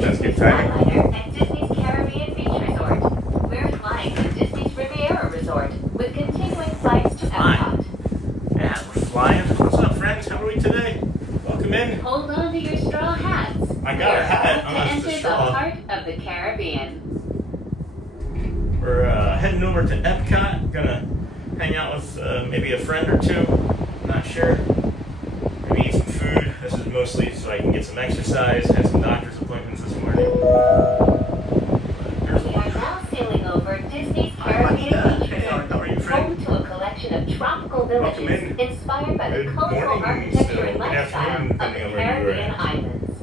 That's good Disney timing. Skyliner at Disney's Caribbean Beach Resort. We're flying to Disney's Riviera Resort with continuing flights to EPCOT. Yeah, we're flying. What's up, friends? How are we today? Welcome in. Hold on to your straw hats. I got a hat. To I'm not enter the the straw. heart of the Caribbean. We're heading over to EPCOT. Gonna hang out with maybe a friend or two. Not sure. Maybe eat some food. This is mostly so I can get some exercise. Had some doctor's appointments this morning. We are now sailing over Disney's Caribbean Beach Resort, How are you, friend? home to a collection of tropical Welcome villages in. inspired by the Good colorful morning, architecture still. and Good lifestyle afternoon, of the depending on where you're Caribbean at. islands.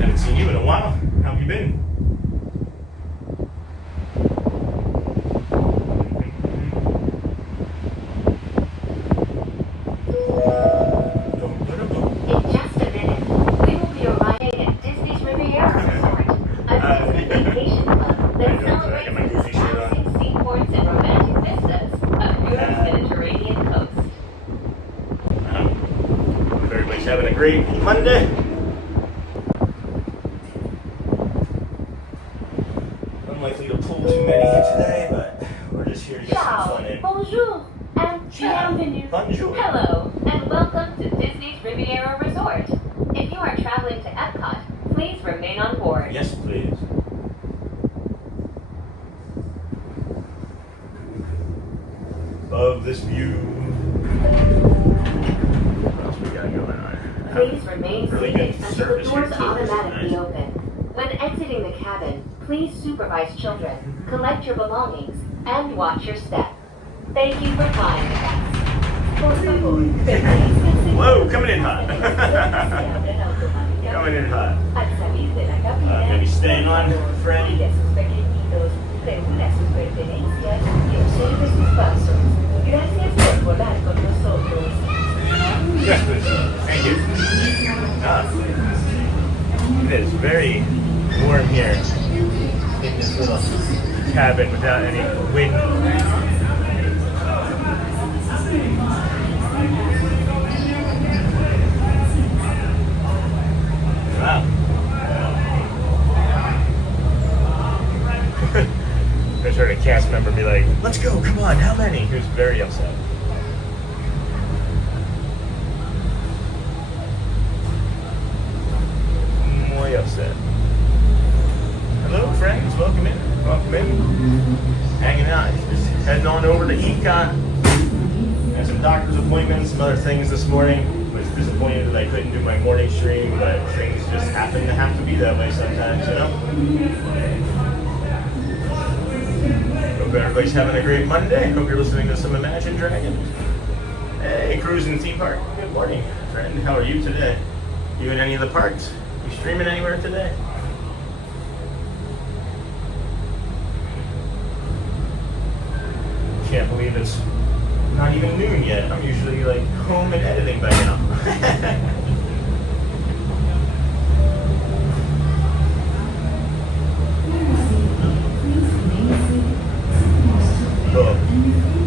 Haven't seen you in a while. How have you been? In just a minute, we will be arriving at Disney's Riviera Resort, a Disney vacation club that celebrates the relaxing seaports and romantic vistas of Europe's Mediterranean coast. Hope everybody's having a great Monday. Unlikely to pull too many today, but we're just here to get some Ciao, fun in. bonjour, and bienvenue. Bonjour. Hello, and welcome to Disney's Riviera Resort. If you are traveling to EPCOT, please remain on board. Yes, please. Love this view. What else we got going on? Please remain Really seated good until the service doors here, too. automatically Nice. open. When exiting the cabin, please supervise children, collect your belongings, and watch your step. Thank you for flying with us. Por favor, Whoa, coming in hot. Coming in hot. Al salir de la cabina, Maybe staying on, friend. cuide sus pequeñitos, regula sus pertenencias y observe sus pasos. Gracias por volar con nosotros. Yes, please. Thank you. It is very warm here in this little cabin without any wind. Wow. I just heard a cast member be like, "Let's go, come on, how many?" He was very upset. Muy upset. Hello, friends. Welcome in. Welcome in. Hanging out. Just heading on over to EPCOT. Had some doctor's appointments, some other things this morning. Was disappointed that I couldn't do my morning stream, but things just happen to have to be that way sometimes, you know? Hope everybody's having a great Monday. Hope you're listening to some Imagine Dragons. Hey, cruising theme park. Good morning, friend. How are you today? You in any of the parks? You streaming anywhere today? Can't believe it's not even noon yet. I'm usually like home and editing by now.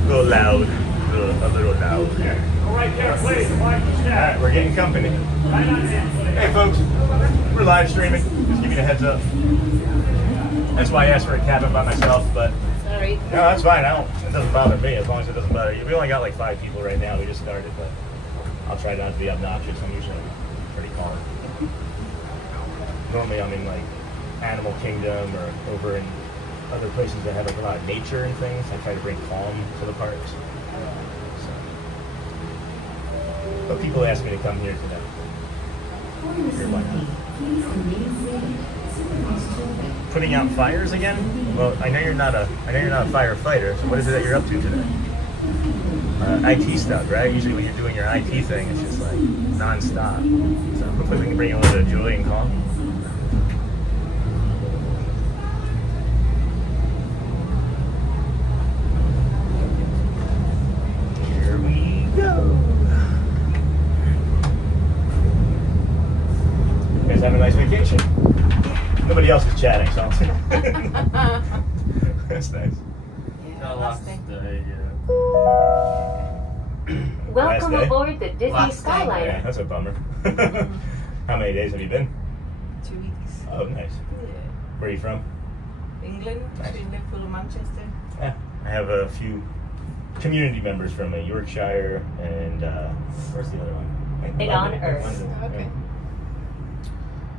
Go loud. A little loud. All right there, please. Watch your step. Alright, we're getting company. Right on there. Hey folks, we're live streaming. Just give you a heads up. That's why I asked for a cabin by myself, but Sorry. no, that's fine. It doesn't bother me as long as it doesn't bother you. We only got like 5 people right now. We just started, but I'll try not to be obnoxious. I'm usually pretty calm. Normally I'm in like Animal Kingdom or over in other places that have like a lot of nature and things. I try to bring calm to the parks. So. But people ask me to come here today. Sure, why not? Putting out fires again? Well, I know you're not a firefighter. So what is it that you're up to today? IT stuff, right? Usually when you're doing your IT thing, it's just like non-stop. So hopefully we can bring a little bit of joy and calm. Here we go. You guys have a nice vacation? Nobody else is chatting, so that's nice. Welcome day? aboard the Disney Skyliner. Yeah, that's a bummer. How many days have you been? 2 weeks. Oh, nice. Yeah. Where are you from? England, Nice. between Liverpool and Manchester. Yeah, I have a few community members from Yorkshire and where's the other one? It on Earth. London, Okay. yeah.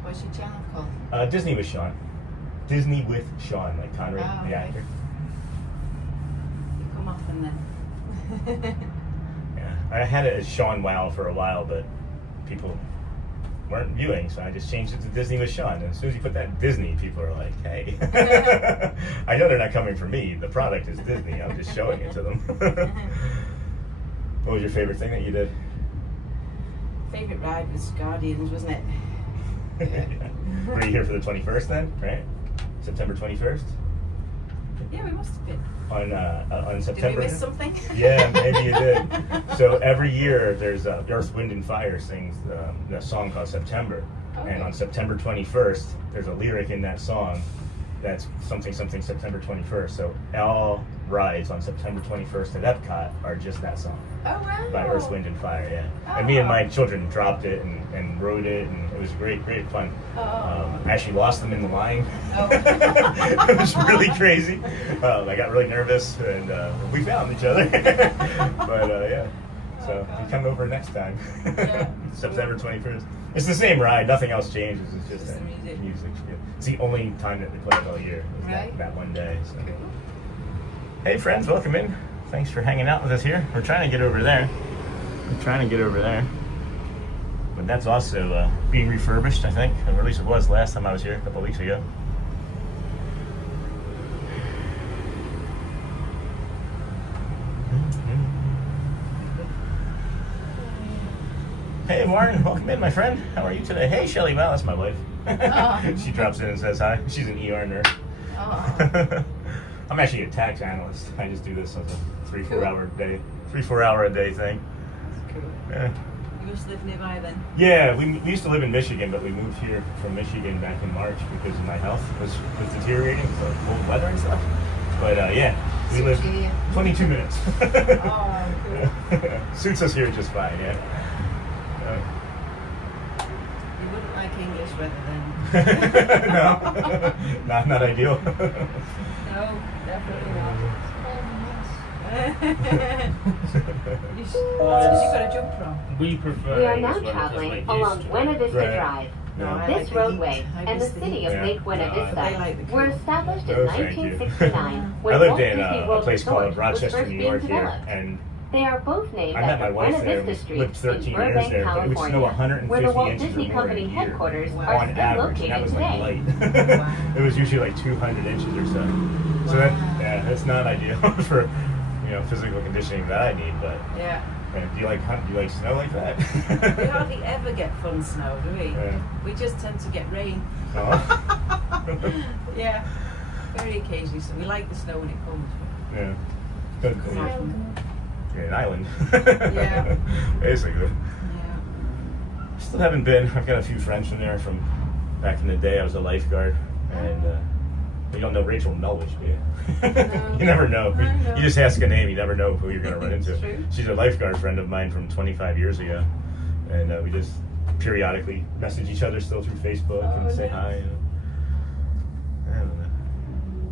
What's your channel called? Disney with Sean. Disney with Sean, like Conrad, Ah, the okay. actor. You come often then. Yeah, I had it as Sean Wow for a while, but people weren't viewing, so I just changed it to Disney with Sean. And as soon as you put that in Disney, people are like, hey. I know they're not coming for me. The product is Disney. I'm just showing it to them. What was your favorite thing that you did? Favorite ride was Guardians, wasn't it? Yeah. Were you here for the 21st then, right? September 21st? Yeah, we must have been. On Did September. we miss something? Yeah, maybe you did. So every year there's Earth, Wind, and Fire sings a song called September. Okay. And on September 21st, there's a lyric in that song that's something September 21st. So all rides on September 21st at EPCOT are just that song Oh, wow. by Earth, Wind, and Fire, yeah. And me and my children dropped it and wrote it, and it was great fun. Oh. I actually lost them in the line. Oh. It was really crazy. I got really nervous, and we found each other. But yeah, so you come over next time. Yeah. September 21st. It's the same ride. Nothing else changes. It's just Just the music. Yeah. It's the only time that they play it all year. Is Right. that one day. So. Cool. Hey friends, welcome in. Thanks for hanging out with us here. We're trying to get over there. But that's also being refurbished, I think. Or at least it was last time I was here, a couple of weeks ago. Hey Warren, welcome in, my friend. How are you today? Hey Shelly, wow, that's my wife. Oh. She drops in and says hi. She's an ER nurse. Oh. I'm actually a tax analyst. I just do this as a 3-4 Cool. hour day, 3-4 hour a day thing. That's cool. Yeah. You must live nearby then. Yeah, we used to live in Michigan, but we moved here from Michigan back in March because my health was deteriorating, so cold weather and stuff. But yeah, we Suits live you here. 22 minutes. Oh, cool. Suits us here just fine, yeah. You wouldn't like English weather then. No, not ideal. No, definitely not. You got a jump from. We prefer We are English now weather 'cause traveling we're used along to it. Buena Vista Right. Drive. No, I This like the roadway heat. I and the miss the city heat. of Yeah. Lake Buena No, Vista they like the were cool. established in Oh, thank you. 1969 when I lived Walt in Disney a World place called Resort was Rochester, first New being York here, developed. and They are both named I met my after wife Buena there. Vista We Street lived 13 in years Burbank, there, but it would snow California, 150 where the Walt inches Disney or more Company a year. headquarters Wow. are On still average, and that located was like today. light. It was usually like 200 inches or so. So that, yeah, that's not ideal for physical conditioning that I need. But Yeah. do you like snow like that? We hardly ever get fun snow, do we? Yeah. We just tend to get rain. Oh. Yeah. Very occasionally. So we like the snow when it comes. Yeah. Good. Yeah. Yeah, an island. Yeah. Basically. Yeah. Still haven't been. I've got a few friends from there from back in the day. I was a lifeguard, and you don't know Rachel Melwish, do you? No. You never know. I know. You just ask a name, you never know who you're going to run into. It's true. She's a lifeguard friend of mine from 25 years ago, and we just periodically message each other still through Facebook and Oh, say nice. hi. I don't know.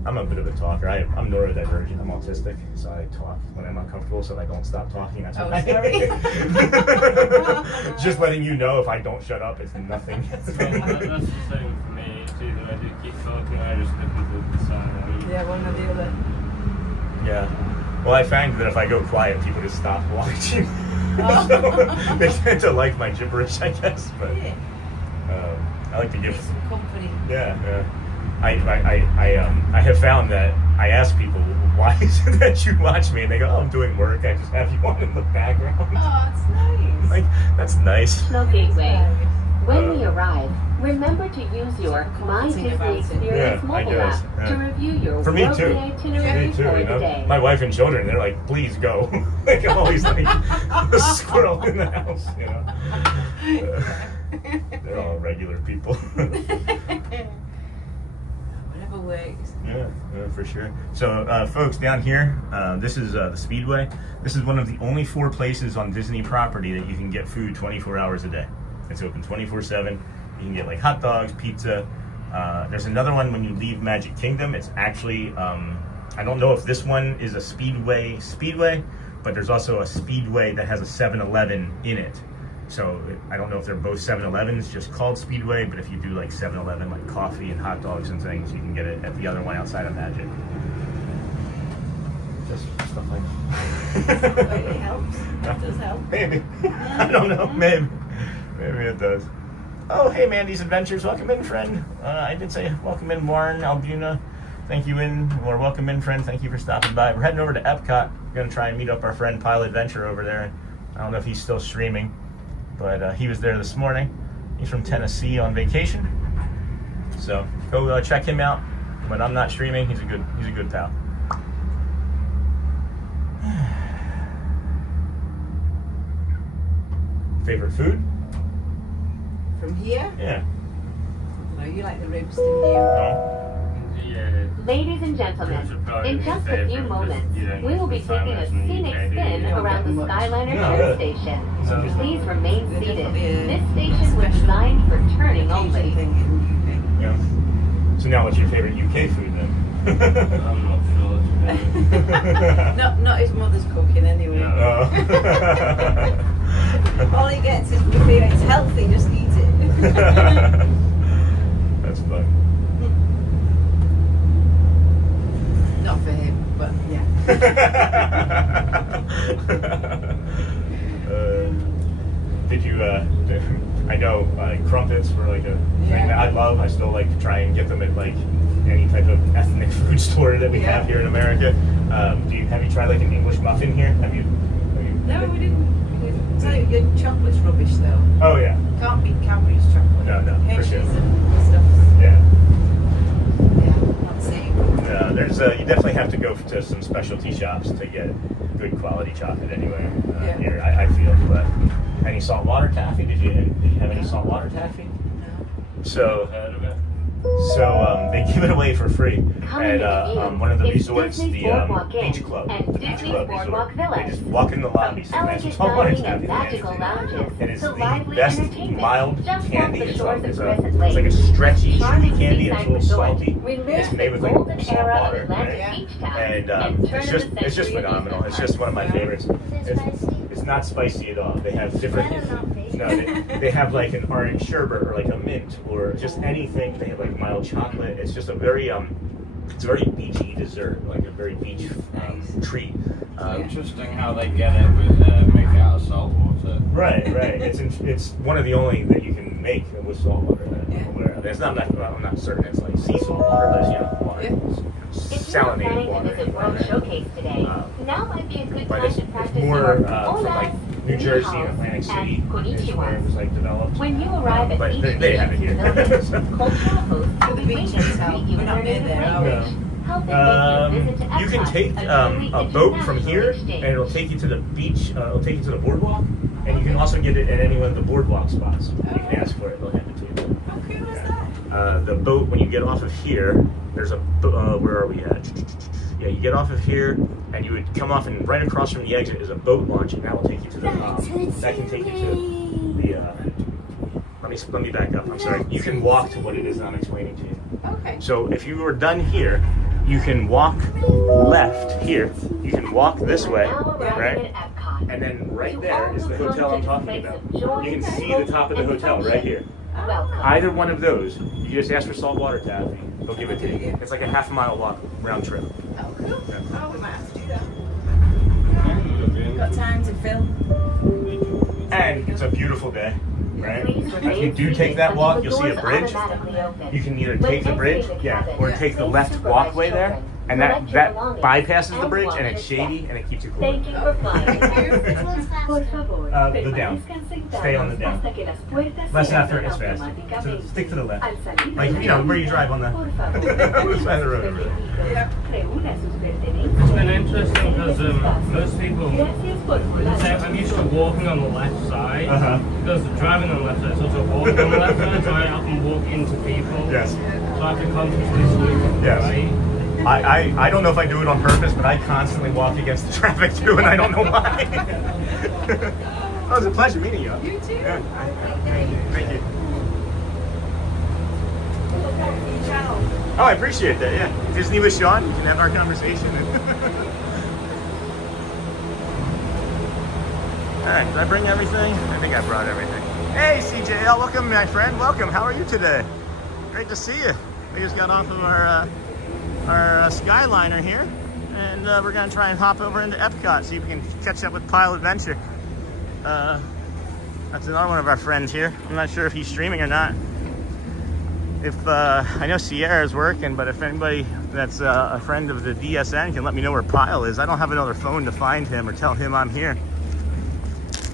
I'm a bit of a talker. I'm neurodivergent. I'm autistic, so I talk when I'm uncomfortable, so I don't stop talking. That's Oh, why. sorry. Just letting you know if I don't shut up, it's nothing. That's the same for me. It's either I do keep talking or I just listen to the song. Yeah, one or the other. Yeah. Well, I find that if I go quiet, people just stop watching. Oh. So they tend to like my gibberish, I guess. But Yeah. I like to give. Need some company. Yeah. I have found that I ask people, why is it that you watch me? And they go, oh, I'm doing work. I just have you on in the background. Oh, that's nice. Like, that's nice. National Gateway. When we Uh, arrive, remember to use your My Commenting Disney about it. Experience Yeah, I mobile guess, app to yeah. review your For me roadway too. itinerary Me too, for you the know. day. My wife and children, they're like, please go. Like, I'm always like a squirrel in the house, you know. They're all regular people. Whatever works. Yeah, for sure. So, folks, down here, this is the Speedway. This is one of the only 4 places on Disney property that you can get food 24 hours a day. It's open 24/7. You can get like hot dogs, pizza. There's another one when you leave Magic Kingdom. It's actually, I don't know if this one is a Speedway, but there's also a Speedway that has a 7-Eleven in it. So I don't know if they're both 7-Elevens, just called Speedway, but if you do like 7-Eleven, like coffee and hot dogs and things, you can get it at the other one outside of Magic. Just stuff like that. It helps. It does help. Maybe. I don't know. Maybe it does. Oh, hey, Mandy's Adventures. Welcome in, friend. I did say welcome in, Warren, Albuna. Thank you or welcome in, friend. Thank you for stopping by. We're heading over to EPCOT. We're going to try and meet up our friend Pilot Adventure over there. I don't know if he's still streaming, but he was there this morning. He's from Tennessee on vacation. So go check him out. When I'm not streaming, he's a good pal. Favorite food? From here? Yeah. No, you like the ribs, didn't you? No? Yeah. Ladies and gentlemen, in just a few moments, we will be taking a scenic spin around the Skyliner No, train really. station. Please remain There's seated. definitely a This station was designed for turning Asian only. thing in Yeah. So now what's your favorite UK food then? I'm not sure. To be honest. Not his mother's cooking anyway. No. All he gets is if it's healthy, just eat it. That's fun. Not for him, but yeah. Did you, I know crumpets were like a thing that I love. I still like to try and get them at like any type of ethnic food store that we have here in America. Have you tried like an English muffin here? Have you No, we didn't. So your chocolate's rubbish though. Oh yeah. Can't beat Cadbury's chocolate. No, for Hershey's sure. and stuff. Yeah. Yeah, not saying. There's you definitely have to go to some specialty shops to get good quality chocolate anyway. Here, I feel. But any saltwater taffy? Did you have any saltwater taffy? No. So Heard of it? they give it away for free Coming at in one of the is resorts, Disney the Boardwalk Inn beach club, and the beach Disney club Boardwalk resort. Village. They just walk in the lobby, some nice Elegant saltwater dining taffy. and magical lounges It is to the lively best entertainment mild just off candy. the It's shores of it's Crescent like a Lake. stretchy, chewy Charming candy. It's a seaside little resort salty. relives It's the made with like golden salt era of water, Atlantic right? beach towns And and turn it's of the just century phenomenal. It's amusement just one of my parks. favorites. It's not spicy at all. They have different. No, they have like an orange sherbet or like a mint or just anything. They have like mild chocolate. It's just a very it's a very beachy dessert, like a very beach treat. Interesting how they get it with make it out of salt water. Right. It's one of the only that you can make with salt water. I'm not certain it's like sea salt water, but it's water. If you're Salinated planning to water. visit World Showcase today, now might be a good But time it's to practice more your from like olas, New Jersey nihals, and Atlantic City and is where it konnichiwas. was like developed. When you arrive at But each they have it beach here. village, cultural hosts will The be waiting beaches to help. greet you We're in not their near native there, are we? language. Helping make your visit to You can EPCOT take truly a boat from here, international and it'll take you to the beach. It'll take you to the boardwalk, and you can also get it at any one of the boardwalk spots. You can ask for it; they'll have it to you. How cool is that? The boat, when you get off of here, there's a where are we at? Yeah, you get off of here, and you would come off, and right across from the exit is a boat launch, and that will take you to the. That can take you to the. Let me back up. I'm sorry. You can walk to what it is that I'm explaining to you. Okay. So if you were done here, you can walk left here. You can walk this way, right? And then right there is the hotel I'm talking about. You can see the top of the hotel right here. Either one of those, you just ask for saltwater taffy. They'll give it to you. It's like a half-mile walk round trip. Oh, cool. Yeah. Oh, we might have to do that. Got time to film. And it's a beautiful day, right? If you do take that walk, you'll see a bridge. You can either take the bridge, or take the left walkway there, and that bypasses the bridge, and it's shady, and it keeps you cool. Thank you for flying. The down. Stay on the down. Less effort is fast. So stick to the left. Like, where you drive on the side of the road over there. It's been interesting because most people say I'm used to walking on the left side because driving on the left side is also walking on the left side, so I often walk into people. Yes. So I have to consciously swing to the Yes. right. I don't know if I do it on purpose, but I constantly walk against the traffic too, and I don't know why. It was a pleasure meeting you. You too. Yeah. Thank you. Oh, I appreciate that, yeah. Disney with Sean, we can have our conversation. Alright, did I bring everything? I think I brought everything. Hey, CJL, welcome, my friend. Welcome. How are you today? Great to see you. We just got off of our Skyliner here, and we're going to try and hop over into EPCOT, see if we can catch up with Pile Adventure. That's another one of our friends here. I'm not sure if he's streaming or not. If I know Sierra's working, but if anybody that's a friend of the DSN can let me know where Pile is. I don't have another phone to find him or tell him I'm here.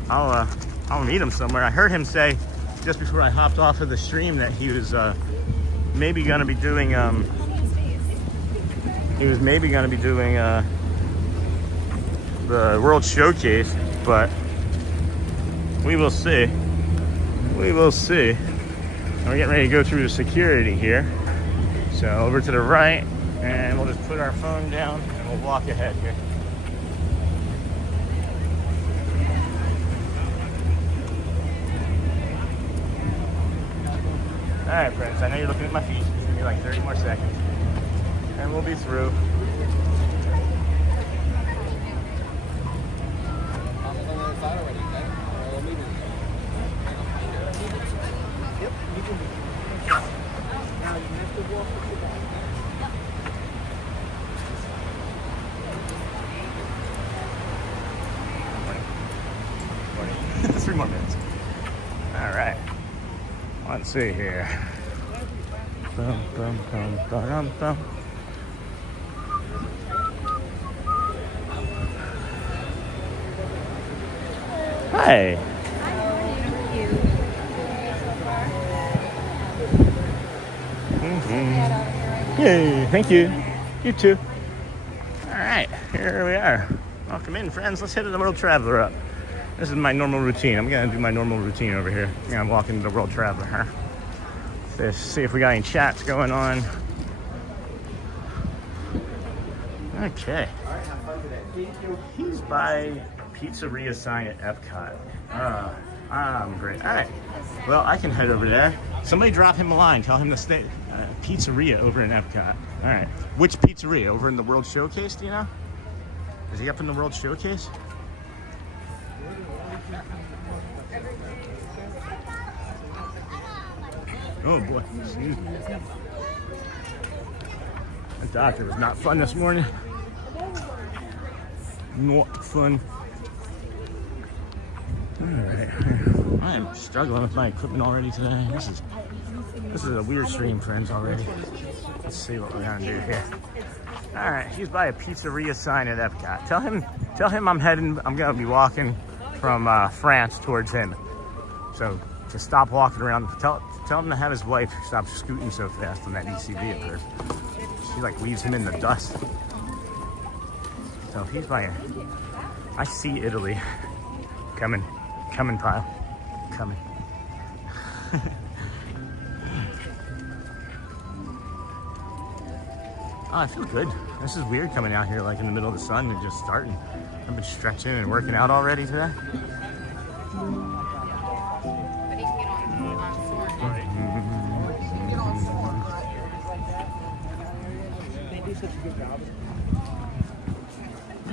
I'll meet him somewhere. I heard him say just before I hopped off of the stream that he was maybe going to be doing the World Showcase, but we will see. We will see. And we're getting ready to go through the security here. So over to the right, and we'll just put our phone down and we'll walk ahead here. All right, friends, I know you're looking at my feet. It's gonna be like 30 more seconds. And we'll be through. Yep, you can. Now you have to walk with your back. Morning. 3 more minutes. All right. Let's see here. Bum, bum, bum, ba-dum, bum. Hi. Yay, thank you. You too. All right, here we are. Welcome in, friends. Let's hit the World Traveler up. This is my normal routine. I'm gonna do my normal routine over here. I'm walking to the World Traveler, huh? Let's see if we got any chats going on. Okay. He's by Pizzeria sign at EPCOT. Great. All right. Well, I can head over there. Somebody drop him a line. Tell him to stay. Pizzeria over in EPCOT. All right. Which pizzeria? Over in the World Showcase, do you know? Is he up in the World Showcase? Oh boy, excuse me. The doctor was not fun this morning. Not fun. Alright. I am struggling with my equipment already today. This is a weird stream, friends, already. Let's see what we're gonna do here. Alright, he's by a pizzeria sign at EPCOT. Tell him I'm gonna be walking from France towards him. So to stop walking around, tell him to have his wife stop scooting so fast on that ECV of hers. She like leaves him in the dust. So he's by I see Italy. Coming, Pile. Coming. Oh, I feel good. This is weird coming out here like in the middle of the sun and just starting. I've been stretching and working out already today.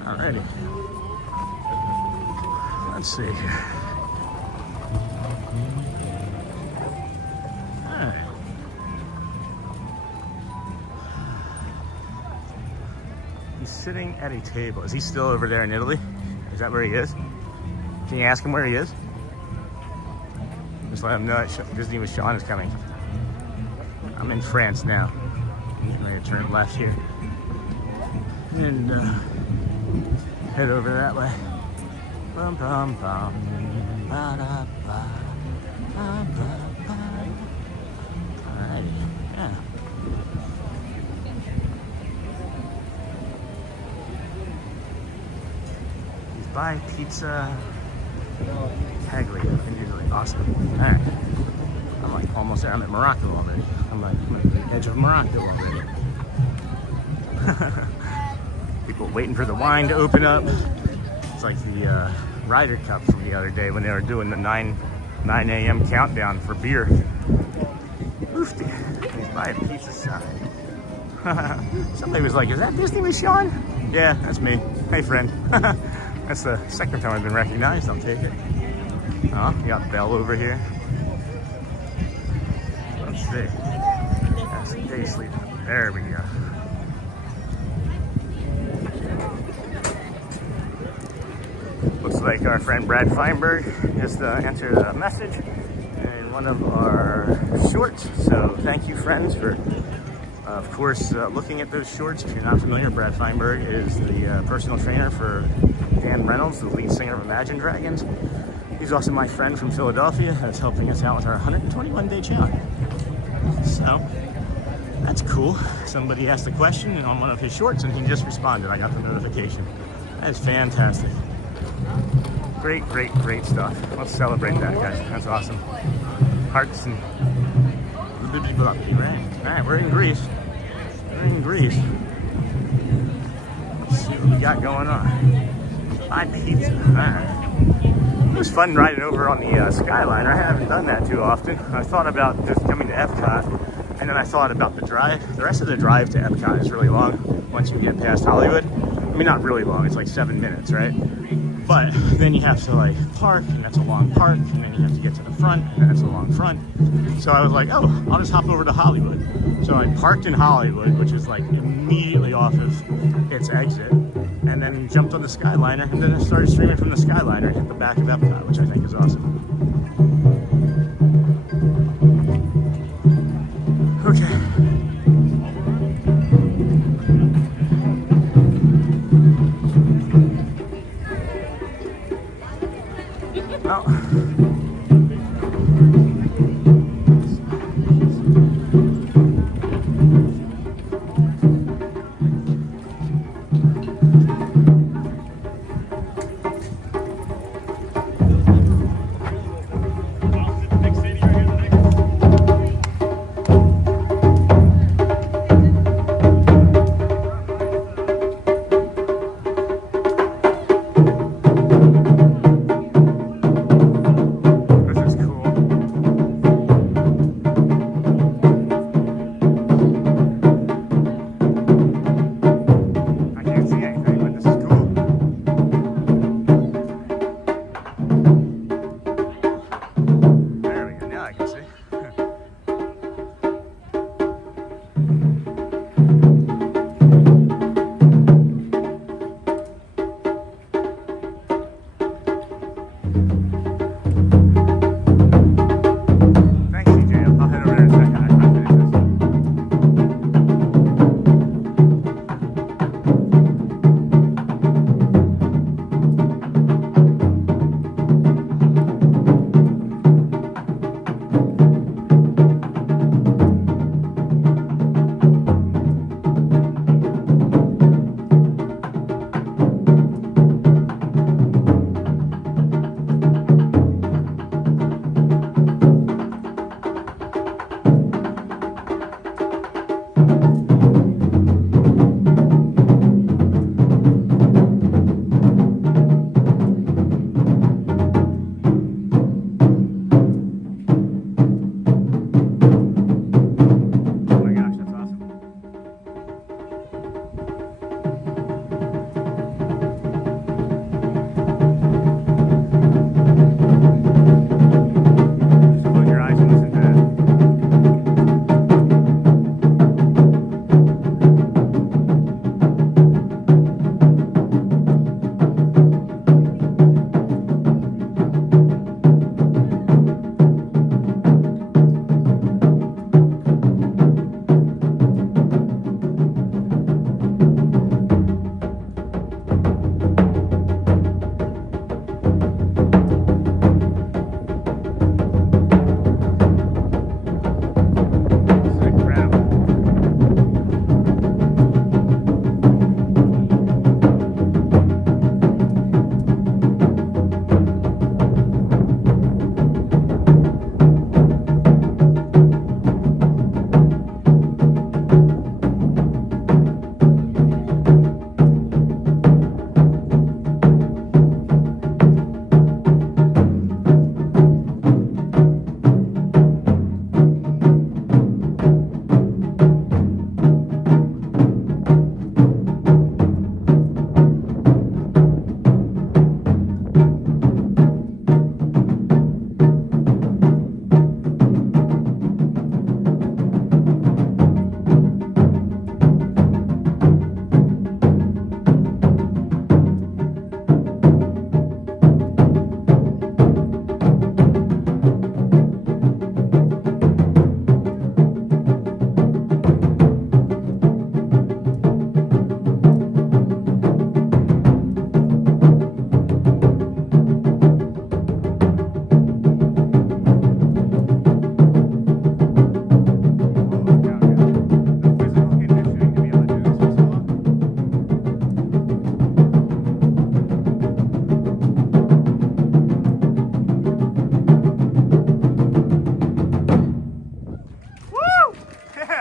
Alrighty. Let's see here. He's sitting at a table. Is he still over there in Italy? Is that where he is? Can you ask him where he is? Just let him know that Disney with Sean is coming. I'm in France now. I'm going to turn left here. And head over that way. Bum, bum, bum. Ba, da, ba. Ba, ba, ba. Alrighty, yeah. He's by Pizza Caglio in Italy. Awesome. Alright. I'm like almost there. I'm at Morocco already. I'm at the edge of Morocco already. People waiting for the wine to open up. It's like the Ryder Cup from the other day when they were doing the 9 a.m. countdown for beer. Oofty. He's by a pizza sign. Somebody was like, is that Disney with Sean? Yeah, that's me. Hey, friend. That's the second time I've been recognized. I'll take it. Oh, you got Belle over here. Let's see. That's a day sleep. There we go. Looks like our friend Brad Feinberg just answered a message in one of our shorts. So thank you, friends, for, of course, looking at those shorts. If you're not familiar, Brad Feinberg is the personal trainer for Dan Reynolds, the lead singer of Imagine Dragons. He's also my friend from Philadelphia that's helping us out with our 121-day challenge. So that's cool. Somebody asked a question on one of his shorts and he just responded. I got the notification. That is fantastic. Great, great, great stuff. Let's celebrate that, guys. That's awesome. Hearts and... Alright, we're in Greece. We're in Greece. Let's see what we got going on. Buy pizza. Alright. It was fun riding over on the Skyliner. I haven't done that too often. I thought about just coming to EPCOT, and then I thought about the drive. The rest of the drive to EPCOT is really long once you get past Hollywood. I mean, not really long. It's like 7 minutes, right? But then you have to like park, and that's a long park, and then you have to get to the front, and that's a long front. So I was like, oh, I'll just hop over to Hollywood. So I parked in Hollywood, which is like immediately off of its exit, and then jumped on the Skyliner, and then I started streaming from the Skyliner at the back of EPCOT, which I think is awesome. Okay.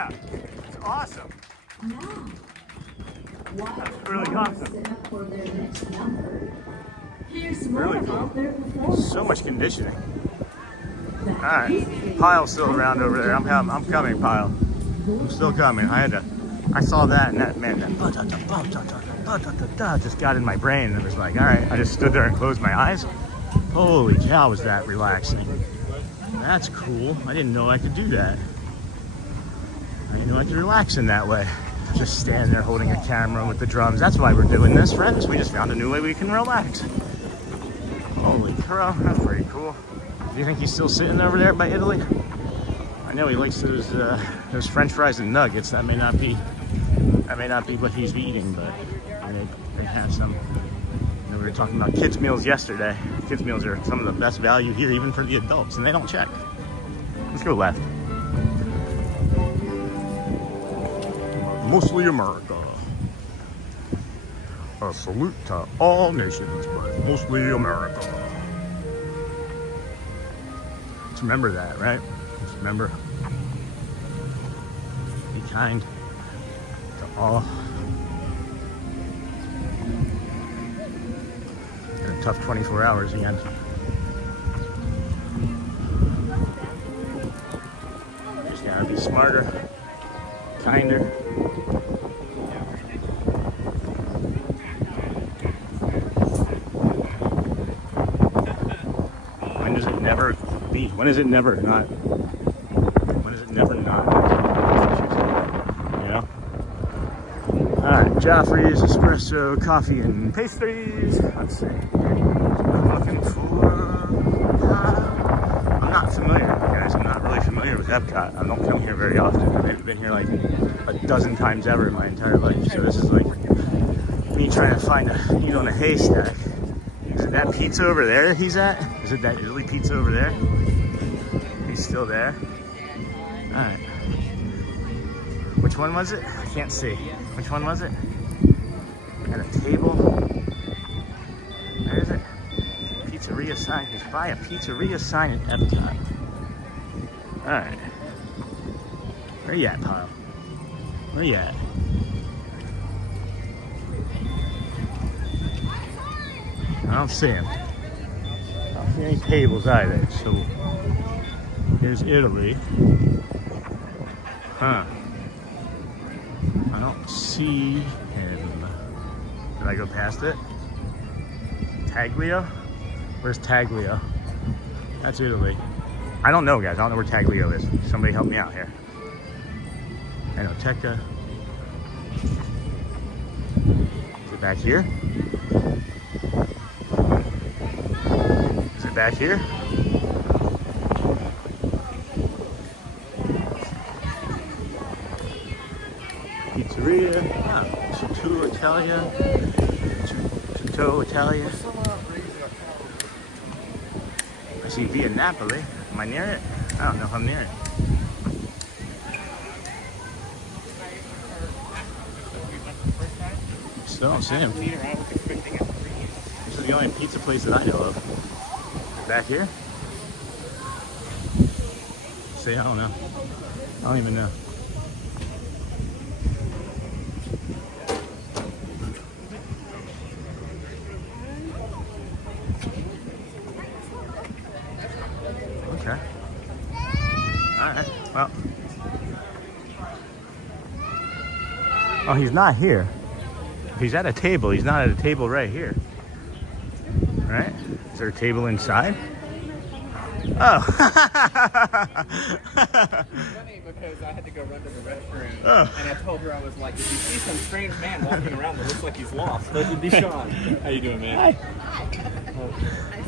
Yeah, it's awesome. That's really awesome. Really cool. So much conditioning. All right, Pyle's still around over there. I'm coming, Pyle. I'm still coming. I saw that, and that, man, that just got in my brain, and it was like, all right. I just stood there and closed my eyes. Holy cow, was that relaxing. That's cool. I didn't know I could do that. I didn't know I could relax in that way. Just stand there holding a camera with the drums. That's why we're doing this, friends. We just found a new way we can relax. Holy crow, that's pretty cool. Do you think he's still sitting over there by Italy? I know he likes those French fries and nuggets. That may not be what he's eating, but they have some. We were talking about kids' meals yesterday. Kids' meals are some of the best value here, even for the adults, and they don't check. Let's go left. Mostly America. A salute to all nations, but mostly America. Just remember that, right? Just remember. Be kind to all. And a tough 24 hours again. Just gotta be smarter, kinder. When does it never be? When is it never not? When is it never not? You know? Alright, Joffrey's espresso, coffee, and pastries. Let's see. I'm looking for. I'm not familiar, guys. I'm not really familiar with EPCOT. I don't come here very often. I've been here like a dozen times ever in my entire life. So this is like me trying to find a needle in a haystack. Is it that pizza over there he's at? Is it that Italy pizza over there? He's still there? Alright. Which one was it? I can't see. Which one was it? At a table? Where is it? Pizzeria sign. He's by a pizzeria sign at EPCOT. Alright. Where you at, Pyle? Where you at? I don't see him. I don't see any tables either, so here's Italy. Huh. I don't see him. Did I go past it? Taglio? Where's Taglio? That's Italy. I don't know, guys. I don't know where Taglio is. Somebody help me out here. Enoteca. Is it back here? Is it back here? Pizzeria. Ah, Chateau Italia. Chateau Italia. I see Via Napoli. Am I near it? I don't know if I'm near it. Still don't see him. This is the only pizza place that I know of. Back here? See, I don't know. I don't even know. Okay. Alright, well. Oh, he's not here. If he's at a table, he's not at a table right here. Right? Is there a table inside? Oh. Funny because I had to go run to the restroom, and I told her, I was like, if you see some strange man walking around that looks like he's lost, this would be Sean. How you doing, man? Hi.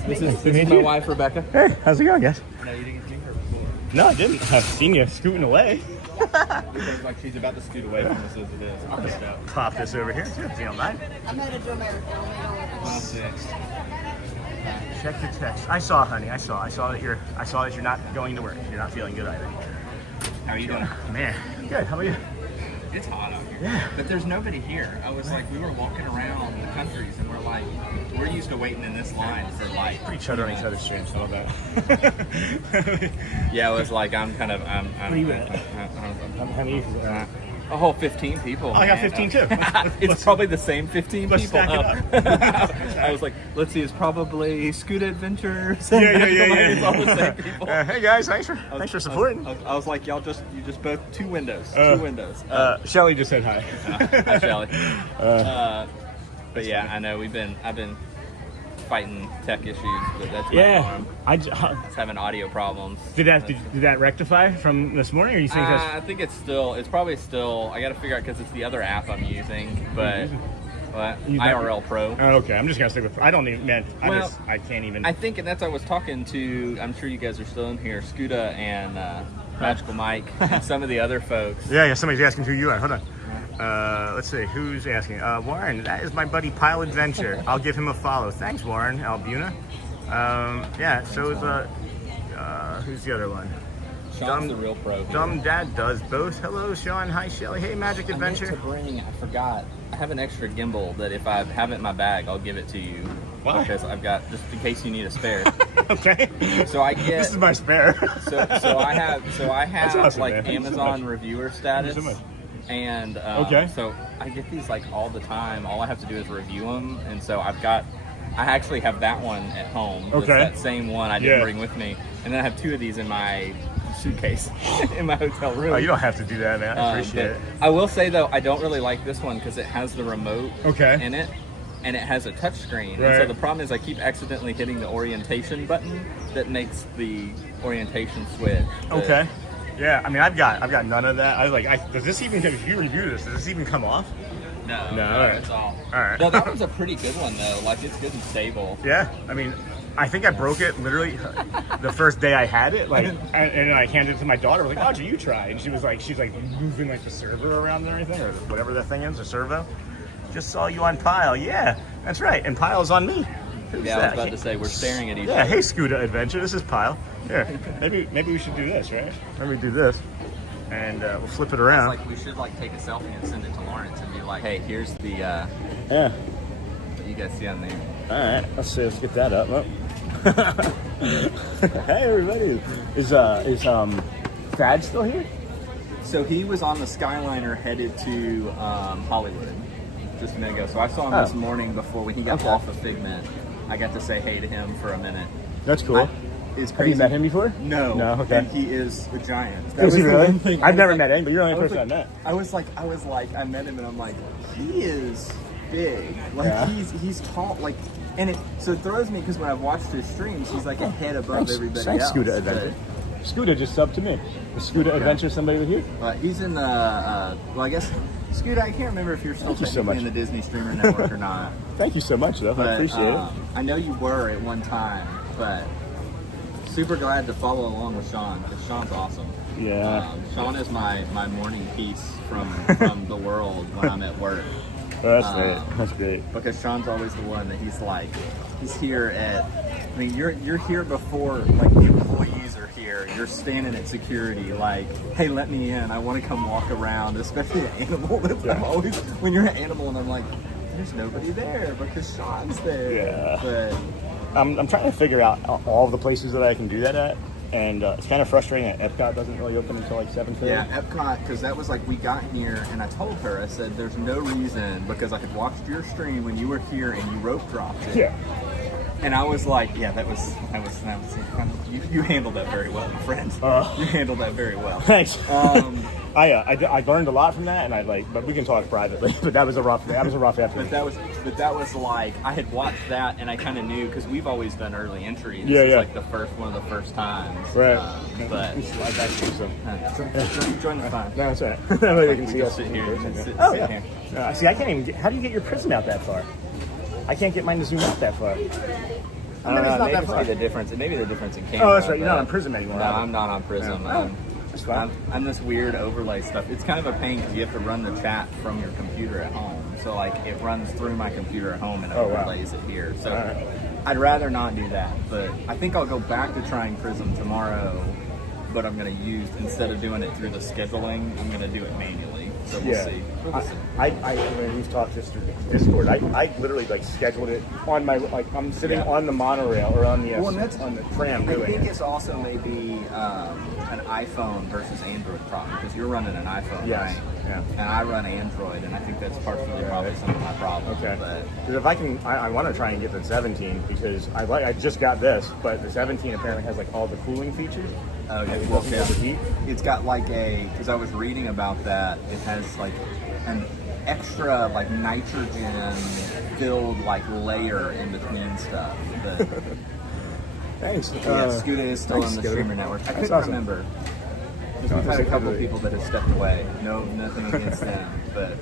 This is my wife, Rebecca. Hey, how's it going, guys? No, you didn't see her before. No, I didn't. I've seen you scooting away. Because like she's about to scoot away from us as it is. I'll just out. Pop this over here. If you don't mind. I'm gonna do my Check the text. I saw, honey. I saw that you're not going to work. You're not feeling good either. How are you doing? Man, good. How about you? It's hot out here. Yeah. But there's nobody here. I was like, we were walking around the countries and we're like, we're used to waiting in this line for like Each other on each other's streams, how about that? Yeah, it was like I'm What are you at? How many? a whole 15 people. Oh, I got man. 15 too. It's probably the same 15 let's people. stack it up. I was like, let's see, it's probably Scooter Adventures. Yeah. It's all the same people. Hey guys, thanks for supporting. I was like, you just both two windows. Two windows. Shelly just said hi. Hi, Shelly. But yeah, I know I've been fighting tech issues, but that's my norm. It's having audio problems. Did that rectify from this morning, or you think that's? I think it's probably still. I got to figure out because it's the other app I'm using, but IRL Pro. Oh, okay, I'm just gonna stick with. I don't even. Man, I can't even. I think, and that's I was talking to. I'm sure you guys are still in here, Scuda and Magical Mike, and some of the other folks. Yeah. Somebody's asking who you are. Hold on. Let's see, who's asking? Warren, that is my buddy Pile Adventure. I'll give him a follow. Thanks, Warren Albuna. Yeah, so is who's the other one? Sean's the real pro. Dumb Dad does both. Hello, Sean. Hi, Shelly. Hey, Magic Adventure. I forgot. I have an extra gimbal that if I have it in my bag, I'll give it to you. Why? Because I've got, just in case you need a spare. Okay. So I get. This is my spare. So I have awesome, like man. Thank you so Amazon much. reviewer status. Thank you so much. And Okay. So I get these like all the time. All I have to do is review them, and so I actually have that one at home. Okay. That's that same one I didn't Yeah. bring with me, and then I have two of these in my suitcase in my hotel room. Oh, you don't have to do that, man. I appreciate it. I will say though, I don't really like this one because it has the remote Okay. in it, and it has a touch screen. Right. And so the problem is I keep accidentally hitting the orientation button that makes the orientation switch. Okay. Yeah, I mean, I've got none of that. Does this even, if you review this, does this even come off? No, all right. it's all. All right. Well, that one's a pretty good one though. Like it's good and stable. Yeah, I mean, I think I broke it literally the first day I had it. Like, and I handed it to my daughter. I was like, "Oh, you try?" And she's like moving like the server around and everything, or whatever that thing is, the servo. Just saw you on Pile. Yeah, that's right. And Pile's on me. Who's Yeah, I was that? about to say we're staring at each Yeah, other. hey, Scuda Adventure. This is Pile. Here, maybe we should do this, right? Maybe do this, and we'll flip it around. Like we should like take a selfie and send it to Lawrence and be like, "Hey, here's the Yeah. what you guys see on there." All right, let's see. Let's get that up. Oh. Hey, everybody. Is Thad still here? So he was on the Skyliner headed to Hollywood just a minute ago. So I saw him this morning before when he got off of Figment. I got to say hey to him for a minute. That's cool. It's Have crazy. you met him before? No. No, okay. And he is a giant. Is was he the really? one thing I've I never was met him, but you're the only I was person like- I met. I met him and I'm like, he is big. Like Yeah. he's tall. Like, and it throws me because when I've watched his streams, he's like a head above everybody Thanks, else. Scuda Adventure. Scuda just subbed to me. Is Scuda Adventure somebody with you? But he's in the. Well, I guess Scuda. I can't remember if you're still Thank you so technically much. in the Disney Streamer Network or not. Thank you so much, though. But I appreciate it. I know you were at one time, but super glad to follow along with Sean because Sean's awesome. Yeah. Sean is my morning piece from the world when I'm at work. Oh, that's great. That's great. Because Sean's always the one that he's here at. I mean, you're here before like the employees are here. You're standing at security, like, hey, let me in. I want to come walk around, especially an animal. I'm always when you're an animal, and I'm like, there's nobody there because Sean's there. Yeah. But I'm trying to figure out all of the places that I can do that at, and it's kind of frustrating that EPCOT doesn't really open until like 7:30. yeah, EPCOT, because that was like we got here, and I told her, I said, there's no reason because I had watched your stream when you were here and you rope dropped it. Yeah. And I was like, yeah, that was you handled that very well, my friend. You handled that very well. Thanks. I learned a lot from that, and but we can talk privately. But that was a rough afternoon. But that was like I had watched that, and I kind of knew because we've always done early entry. This is like one of the first times. Right. But Like that too, so. join the fun. No, that's all right. That way they can We see can us. sit here and sit Oh, here. yeah. See, I can't even how do you get your prism out that far? I can't get mine to zoom out that far. Maybe it's not that far. Maybe the difference in camera. Oh, that's right. You're not on Prism anymore. No, I'm not on Prism. Yeah. That's fine. I'm this weird overlay stuff. It's kind of a pain because you have to run the chat from your computer at home. So like it runs through my computer at home and overlays it here. So I'd rather not do that. But I think I'll go back to trying Prism tomorrow. But I'm going to use, instead of doing it through the scheduling, I'm going to do it manually. So we'll see. When we've talked this through Discord, I literally like scheduled it on my, like I'm sitting on the monorail or on the on the tram I doing think it. it's also maybe an iPhone versus Android problem because you're running an iPhone, Yes. right? Yeah. And I run Android, and I think that's partially probably some of my problem. Okay. But Because if I can, I want to try and get the 17 because I just got this, but the 17 apparently has like all the cooling features. okay, It well, doesn't yeah. overheat. It's got like because I was reading about that. It has like an extra like nitrogen filled like layer in between stuff. But Thanks. yeah, Scuda is still thanks, in the Scooter. streamer network. I That's couldn't awesome. remember. We've had a couple people that have stepped away. No, nothing against them, but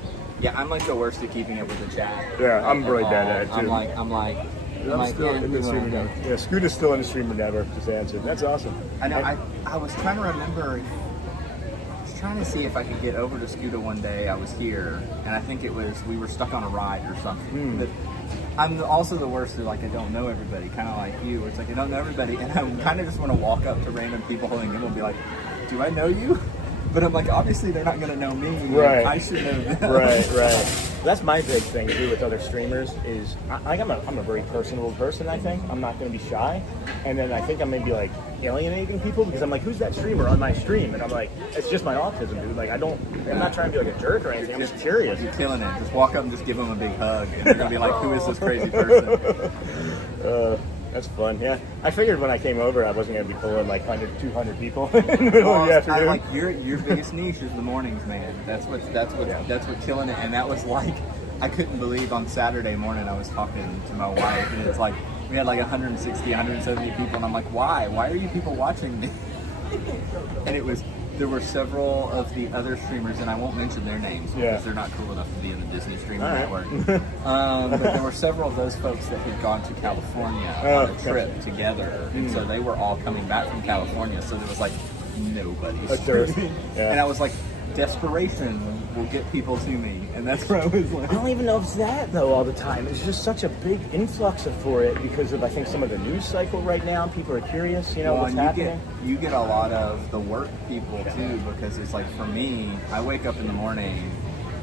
yeah, I'm like the worst at keeping up with the chat. Yeah, I'm really At bad all. at it, too. I'm like, still yeah, in the we streamer won't. network. Yeah, Scooter's still in the streamer network. Just answered. That's awesome. I know. I was trying to remember. I was trying to see if I could get over to Scuda one day. I was here, and I think it was we were stuck on a ride or something. But I'm also the worst at like I don't know everybody, kind of like you. Where it's like I don't know everybody, and I kind of just want to walk up to random people holding them and be like, "Do I know you?" But I'm like, obviously they're not going to know me. Right. I should know them. Right. That's my big thing to do with other streamers is I'm a very personable person. I think I'm not going to be shy, and then I think I'm maybe like alienating people because I'm like, who's that streamer on my stream? And I'm like, it's just my autism, dude. Like I'm not trying to be like a jerk or anything. I'm just curious. You're killing it. Just walk up and just give them a big hug, and they're gonna be like, "Who is this crazy person?" That's fun. Yeah, I figured when I came over, I wasn't going to be pulling like 100, 200 people in the middle of the afternoon. Like your biggest niche is the mornings, man. That's what killing it. And that was like, I couldn't believe on Saturday morning I was talking to my wife, and it's like we had like 160, 170 people, and I'm like, why? Why are you people watching me? And there were several of the other streamers, and I won't mention their names because they're not cool enough to be in the Disney Streamer Network. But there were several of those folks that had gone to California on a trip together, and so they were all coming back from California. So there was like nobody streaming, and I was like, desperation will get people to me, and that's where I was like, I don't even know if it's that though all the time. It's just such a big influx for it because of I think some of the news cycle right now. People are curious, what's happening. You get a lot of the work people too, because it's like for me, I wake up in the morning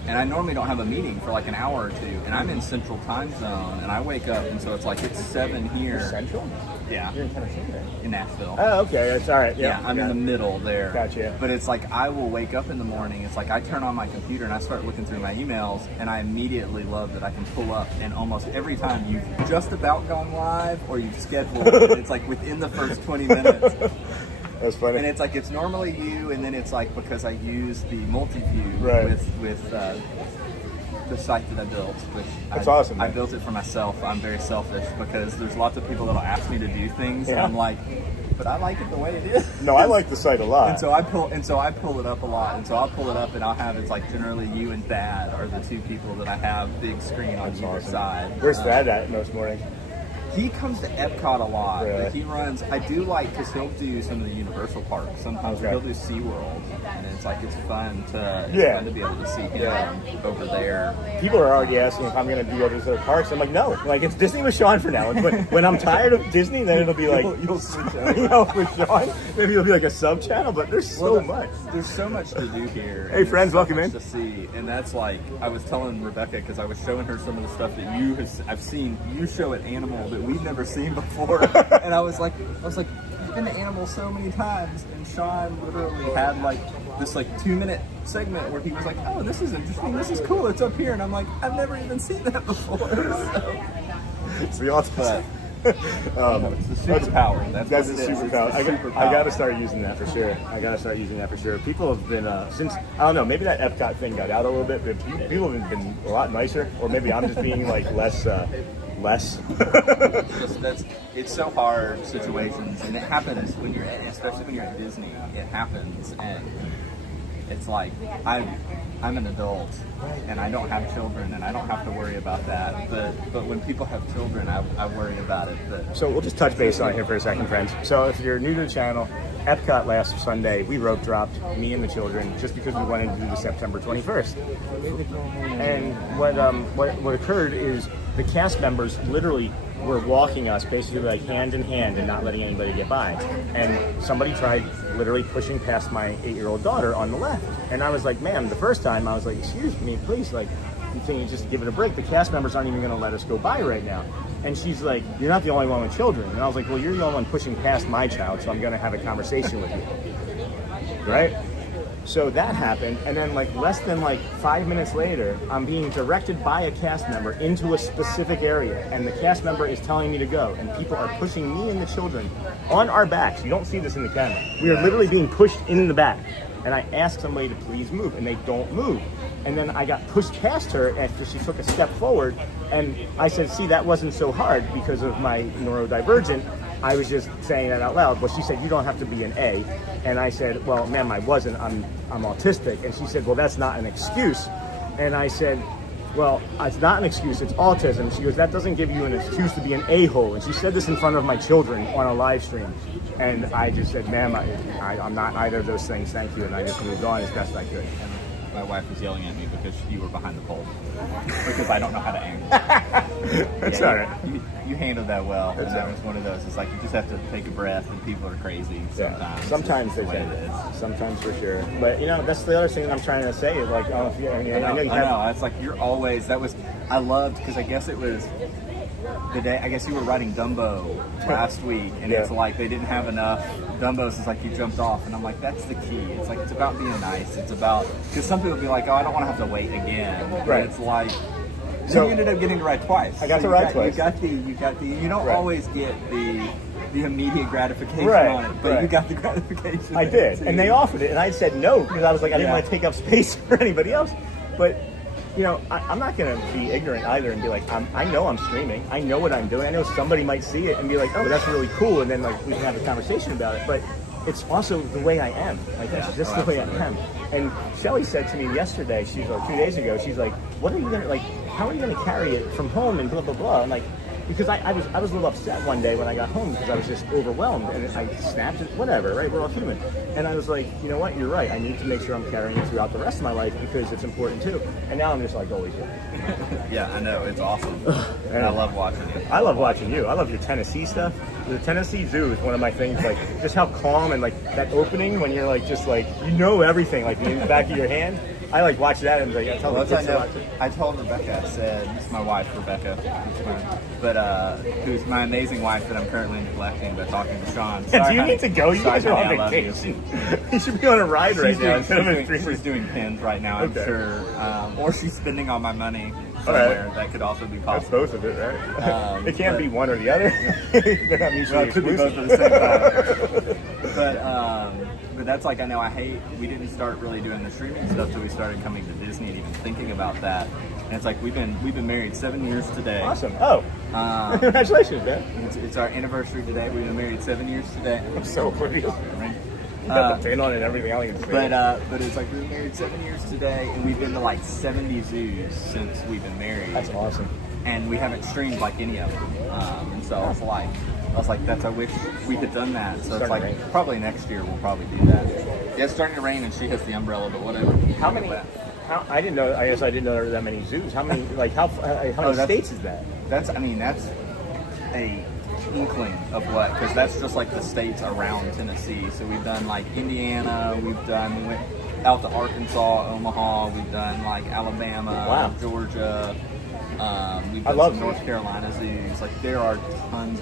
and I normally don't have a meeting for like an hour or two, and I'm in Central Time Zone, and I wake up and so it's like it's 7 here. Central? Yeah. You're in Tennessee then. In Nashville. Oh, okay. That's all right. Yeah, I'm in the middle there. Gotcha. But it's like I will wake up in the morning. It's like I turn on my computer and I start looking through my emails, and I immediately love that I can pull up. And almost every time you've just about gone live or you've scheduled, and it's like within the first 20 minutes. That's funny. And it's like it's normally you, and then it's like because I use the multi-view with the site that I built, which That's awesome. I Man. built it for myself. I'm very selfish because there's lots of people that'll ask me to do things, and I'm like, but I like it the way it is. No, I like the site a lot. And so I pull it up a lot, and so I'll pull it up, and I'll have it's like generally you and Thad are the two people that I have big screen on either side. Where's Thad at most mornings? He comes to EPCOT a lot. Really? But he runs. I do like because he'll do some of the Universal parks. Sometimes he'll do SeaWorld, and it's like it's fun to be able to see him over there. People are already asking if I'm going to do other parks. I'm like, no. Like it's Disney with Sean for now. But when I'm tired of Disney, then it'll be like you'll switch over. with Sean. Maybe it'll be like a sub channel. But there's so much. There's so much to do here. Hey friends, welcome in. To see, and that's like I was telling Rebecca because I was showing her some of the stuff that I've seen you show at Animal that we've never seen before, and I was like, you've been to Animal so many times, and Sean literally had like this like 2-minute segment where he was like, oh, this is interesting, this is cool, it's up here, and I'm like, I've never even seen that before. So. It's the ultimate. It's the superpower. That's the what it is. superpower. I got to start using that for sure. People have been since I don't know, maybe that EPCOT thing got out a little bit, but people have been a lot nicer, or maybe I'm just being like less. It's so hard situations, and it happens when you're especially when you're at Disney. It happens, and it's like I'm an adult and I don't have children, and I don't have to worry about that. But when people have children, I worry about it. But so we'll just touch base on it here for a second, friends. So if you're new to the channel, EPCOT last Sunday, we rope dropped, me and the children, just because we wanted to do the September 21st. And what occurred is the cast members literally were walking us basically like hand in hand and not letting anybody get by. And somebody tried literally pushing past my 8-year-old daughter on the left. And I was like, ma'am, the first time I was like, excuse me, please, like, can you just give it a break? The cast members aren't even going to let us go by right now. And she's like, you're not the only one with children. And I was like, well, you're the only one pushing past my child, so I'm going to have a conversation with you. Right? So that happened, and then like less than like 5 minutes later, I'm being directed by a cast member into a specific area, and the cast member is telling me to go, and people are pushing me and the children on our backs. You don't see this in the camera. We are literally being pushed in the back, and I asked somebody to please move, and they don't move. And then I got pushed past her after she took a step forward, and I said, see, that wasn't so hard because of my neurodivergent. I was just saying that out loud. Well, she said, you don't have to be an A. And I said, well, ma'am, I wasn't. I'm autistic. And she said, well, that's not an excuse. And I said, well, it's not an excuse. It's autism. She goes, that doesn't give you an excuse to be an a-hole. And she said this in front of my children on a live stream. And I just said, ma'am, I'm not either of those things. Thank you. And I just moved on as best I could. My wife was yelling at me because you were behind the pole. Because I don't know how to angle. That's all right. You handled that well. And that was one of those. It's like you just have to take a breath, and people are crazy sometimes. Yeah. Sometimes they say. Sometimes for sure. But you know, that's the other thing that I'm trying to say. Like, I don't know if you. I know you have. I know. It's like you're always. That was. I loved because I guess it was the day. I guess you were riding Dumbo last week, and it's like they didn't have enough Dumbos. It's like you jumped off, and I'm like, that's the key. It's like it's about being nice. It's about because some people be like, oh, I don't want to have to wait again. But right. It's like. So you ended up getting to ride twice. I got to ride twice. You got the. You don't right. always get the immediate gratification right. on it, but right. you got the gratification. I did, too. and they offered it, and I said no because I was like, I didn't want to take up space for anybody else. But you know, I'm not going to be ignorant either and be like, I know I'm streaming. I know what I'm doing. I know somebody might see it and be like, oh, that's really cool, and then like we can have a conversation about it. But it's also the way I am. Like that's just the way I am. And Shelly said to me yesterday, she's like 2 days ago, she's like, what are you gonna like? How are you gonna carry it from home and blah blah blah? I'm like, because I was a little upset one day when I got home because I was just overwhelmed and I snapped it. Whatever, right? We're all human. And I was like, you know what? You're right. I need to make sure I'm carrying it throughout the rest of my life because it's important too. And now I'm just like, holy shit. Yeah, I know. It's awesome. And I love watching it. I love watching you. I love your Tennessee stuff. The Tennessee Zoo is one of my things, like just how calm and like that opening when you're like just like you know everything like in the back of your hand. I like watch that and like I tell the kids to watch it. I told Rebecca, I said, this is my wife, Rebecca, who's my amazing wife that I'm currently neglecting by talking to Sean. Yeah, Sorry, do you honey. need to go? You guys are Sorry, on honey, I love vacation. You should be on a ride right now. She's doing pins right now, I'm sure. Or she's spending all my money somewhere. Right. That could also be possible. That's both of it, right? It can't be one or the other. They're not mutually it could be both exclusive. at the same time. But that's like, I know we didn't start really doing the streaming stuff till we started coming to Disney and even thinking about that. And it's like we've been married 7 years today. Awesome. Oh, congratulations, man. It's our anniversary today. We've been married 7 years today. I'm so proud. You Right? got the pin on it and everything. I don't even see it. But it's like we've been married 7 years today, and we've been to like 70 zoos since we've been married. That's awesome. And we haven't streamed like any of them. And so I was like, I wish we had done that. So it's like probably next year we'll probably do that. Yeah, it's starting to rain and she has the umbrella, but whatever. How many? I didn't know. I guess I didn't know there were that many zoos. How many? Like how many states is that? That's a inkling of what, because that's just like the states around Tennessee. So we've done like Indiana. We went out to Arkansas, Omaha. We've done like Alabama, Georgia. We've done some North Carolina zoos. Like there are tons.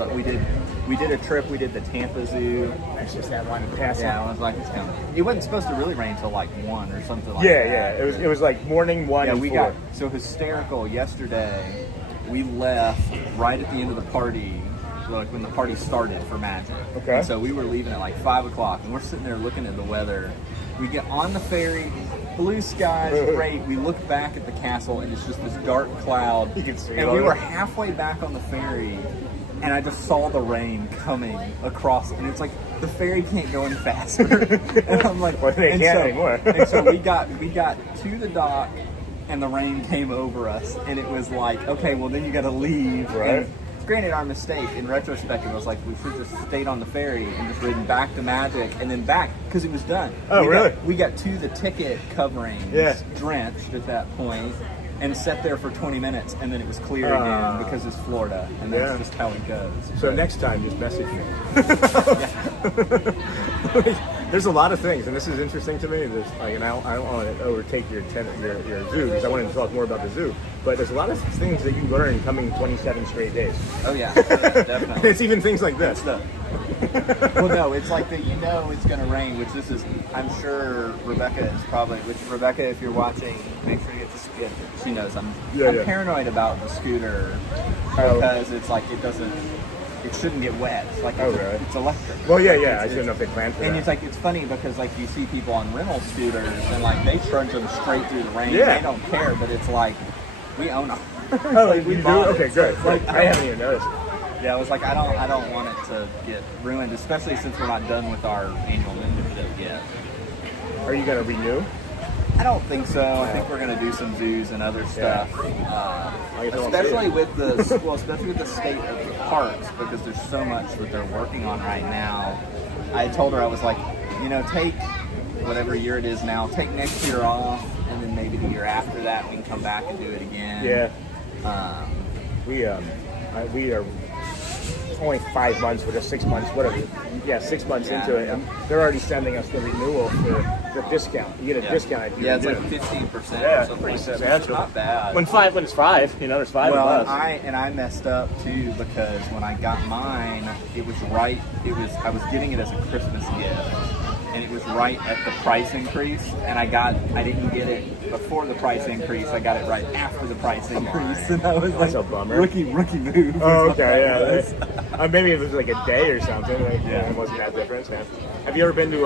We did a trip. We did the Tampa Zoo. That's just that one passing. Yeah, I was like, it's coming. It wasn't supposed to really rain till like 1 or something like that. Yeah. It was like morning 1 and 4. Got so hysterical yesterday. We left right at the end of the party, like when the party started for Magic. Okay. And so we were leaving at like 5 o'clock, and we're sitting there looking at the weather. We get on the ferry. Blue skies, great. We look back at the castle and it's just this dark cloud. You can see it. And we were halfway back on the ferry and I just saw the rain coming across and it's like the ferry can't go any faster. And I'm like, well, they can't anymore. And so we got to the dock and the rain came over us and it was like, okay, well then you gotta leave. Right. And granted, our mistake in retrospect was like we should have just stayed on the ferry and just ridden back to Magic and then back because it was done. We got to the ticket coverings drenched at that point and sat there for 20 minutes and then it was clear again because it's Florida and that's just how it goes. So next time, just message me. There's a lot of things, and this is interesting to me. There's like, and I don't want to overtake your zoo because I wanted to talk more about the zoo. But there's a lot of things that you learn coming 27 straight days. Oh yeah, definitely. It's even things like this. Well, no, it's like that. You know, it's going to rain, which this is. I'm sure Rebecca is probably. Which Rebecca, if you're watching, make sure you get the scooter. She knows I'm paranoid about the scooter because it's like it doesn't. It shouldn't get wet. Like it's electric. Well, yeah. I shouldn't know if they planned for that. And it's like it's funny because like you see people on rental scooters and like they trudge them straight through the rain. Yeah. They don't care, but it's like we own them. Oh, like we do? Okay, good. Like I haven't even noticed. Yeah, I was like, I don't want it to get ruined, especially since we're not done with our annual membership yet. Are you going to renew? I don't think so. I think we're going to do some zoos and other stuff, especially with the state of the parks because there's so much that they're working on right now. I told her I was like, take whatever year it is now, take next year off, and then maybe the year after that we can come back and do it again. Yeah. We are only 5 months, or just 6 months, whatever. Yeah, 6 months into it. They're already sending us the renewal for the discount. You get a discount. Yeah, it's like 15% yeah, or something. pretty Like substantial. Not bad. When it's 5, there's 5 well, of us. I messed up too because when I got mine, it was right. I was getting it as a Christmas gift. And it was right at the price increase, and I didn't get it before the price increase. I got it right after the price increase, and I was like, that's a bummer. Rookie move. Oh, okay, yeah. Maybe it was like a day or something. It wasn't that different. Yeah. Have you ever been to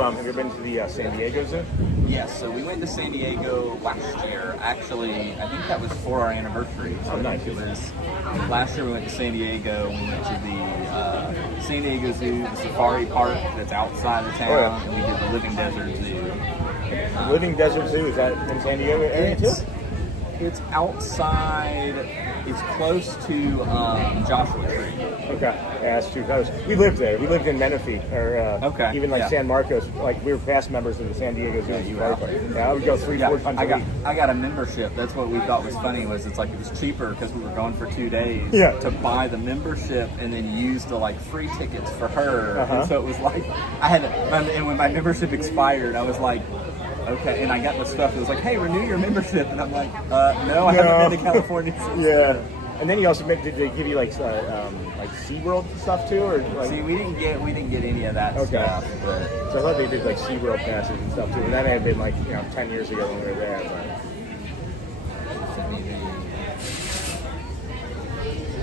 the San Diego Zoo? Yes. So we went to San Diego last year. Actually, I think that was for our anniversary. So nice. It was last year. We went to San Diego. We went to the San Diego Zoo, the safari park that's outside of town, and we did the Living Desert Zoo. The Living Desert Zoo, is that in San Diego area too? It's outside. It's close to Joshua Tree. Okay, yeah, that's too close. We lived there. We lived in Menifee, or even like San Marcos. Like we were past members of the San Diego Zoo. Yeah, I would go 3-4 times a week. I got a membership. That's what we thought was funny. Was it's like it was cheaper because we were going for 2 days to buy the membership and then use the like free tickets for her. And so it was like and when my membership expired, I was like. Okay, and I got the stuff that was like, hey, renew your membership. And I'm like, no, I haven't been to California since. Yeah. And then you also did they give you like SeaWorld stuff too, or like? See, we didn't get any of that stuff. But... So I thought they did like SeaWorld passes and stuff too. And that may have been like 10 years ago when we were there.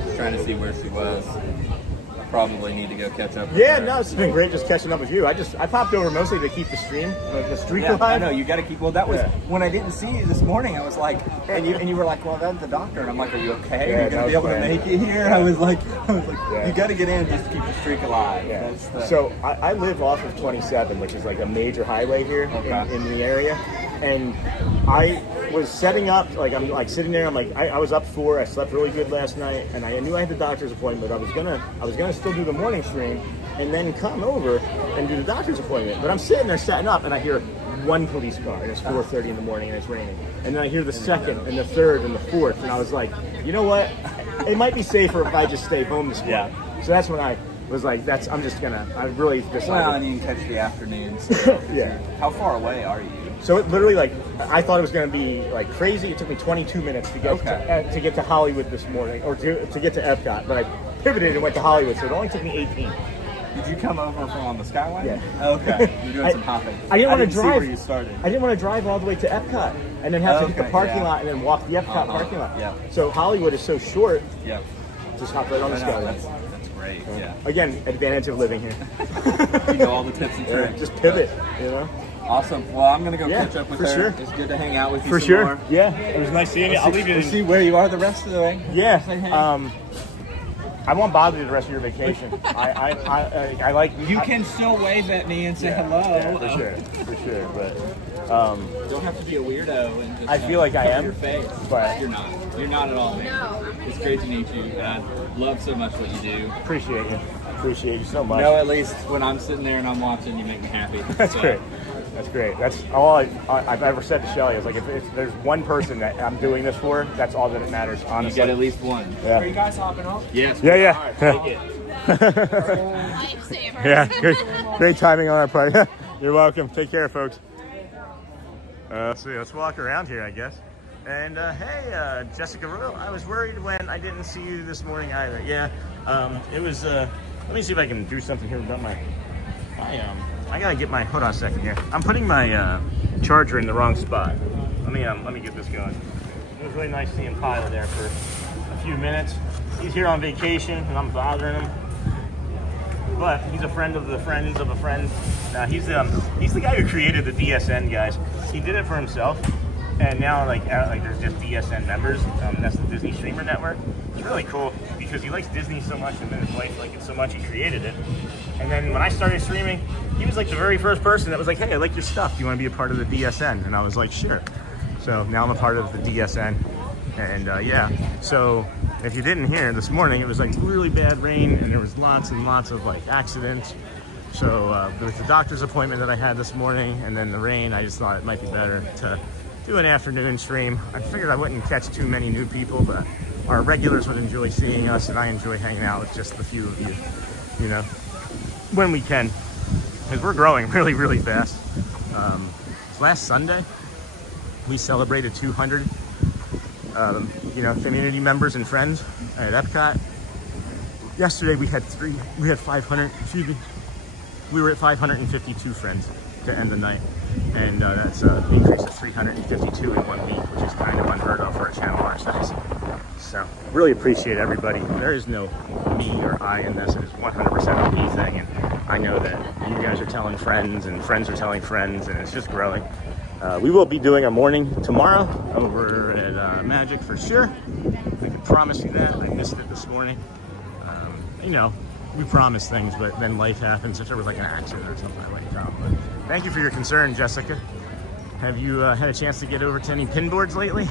But... Trying to see where she was. Probably need to go catch up with her. No, it's been great just catching up with you. I popped over mostly to keep the streak alive. I know, you got to keep, well, that was, when I didn't see you this morning, I was like, and you were like, well, that's the doctor, and I'm like, are you okay? Are you going to be able to make it here? I was like, you got to get in just to keep the streak alive. Yeah. So I live off of 27, which is like a major highway here in the area, and I was setting up, like I'm like sitting there, I'm like, I was up 4, I slept really good last night, and I knew I had the doctor's appointment, but I was gonna still do the morning stream, and then come over and do the doctor's appointment. But I'm sitting there setting up, and I hear one police car, and it's 4:30 in the morning, and it's raining. And then I hear the second, and the third, and the fourth, and I was like, you know what? It might be safer if I just stay home this morning. Yeah. So that's when I was like, I really decided. Well, and you can catch the afternoon. So yeah. How far away are you? So it literally, like, I thought it was going to be like crazy. It took me 22 minutes to get to Hollywood this morning, or to get to EPCOT. But I pivoted and went to Hollywood, so it only took me 18. Did you come over from on the Skyliner? Yeah. Okay. You're doing some hopping. I didn't want to drive. See where you started. I didn't want to drive all the way to EPCOT and then have to hit the parking lot and then walk the EPCOT parking lot. Yeah. So Hollywood is so short. Yeah. Just hop right on the Skyliner. That's great. Yeah. Again, advantage of living here. You know all the tips and tricks. Just pivot. You know. Awesome. Well, I'm going to go catch up with her. Sure. It's good to hang out with you for some sure. more. Yeah. It was nice seeing you. I'll leave you. See where you are the rest of the way. Yeah. Say hey. I won't bother you the rest of your vacation. I like. You can still wave at me and say hello. Yeah, for sure. But don't have to be a weirdo and just. I feel like I am. Your face, but you're not. You're not at all. Man. No. It's great to meet you, and I love so much what you do. Appreciate you. Appreciate you so much. At least when I'm sitting there and I'm watching, you make me happy. That's great. That's great. That's all I've ever said to Shelly. I was like, if there's one person that I'm doing this for, that's all that it matters, honestly. You get at least one. Yeah. Are you guys hopping off? Yes. Yeah. All right, take it. Lifesaver. Yeah, great timing on our part. You're welcome. Take care, folks. Let's see. Let's walk around here, I guess. And hey, Jessica Royal. I was worried when I didn't see you this morning either. Yeah. It was. Let me see if I can do something here about my. I gotta get my. Hold on a second here. I'm putting my charger in the wrong spot. Let me get this going. It was really nice seeing Tyler there for a few minutes. He's here on vacation, and I'm bothering him. But he's a friend of the friends of a friend. He's the guy who created the DSN, guys. He did it for himself, and now like there's just DSN members. That's the Disney Streamer Network. It's really cool because he likes Disney so much, and then his wife liked it so much he created it. And then when I started streaming, he was like the very first person that was like, "Hey, I like your stuff. Do you want to be a part of the DSN?" And I was like, "Sure." So now I'm a part of the DSN, and yeah. So if you didn't hear, this morning it was like really bad rain, and there was lots and lots of like accidents. So with the doctor's appointment that I had this morning, and then the rain, I just thought it might be better to do an afternoon stream. I figured I wouldn't catch too many new people, but our regulars would enjoy seeing us, and I enjoy hanging out with just the few of you, you know, when we can, because we're growing really, really fast. Last Sunday, we celebrated 200, you know, community members and friends at EPCOT. Yesterday we had 500, excuse me, we were at 552 friends to end the night. And that's an increase of 352 in 1 week, which is kind of unheard of for a channel our size. So really appreciate everybody. There is no me or I in this. It is 100% a me thing. And I know that you guys are telling friends and friends are telling friends, and it's just growing. We will be doing a morning tomorrow over at Magic for sure. I can promise you that. I missed it this morning. You know, we promise things, but then life happens. If there was like an accident or something, I wouldn't come. But thank you for your concern, Jessica. Have you had a chance to get over to any pin boards lately?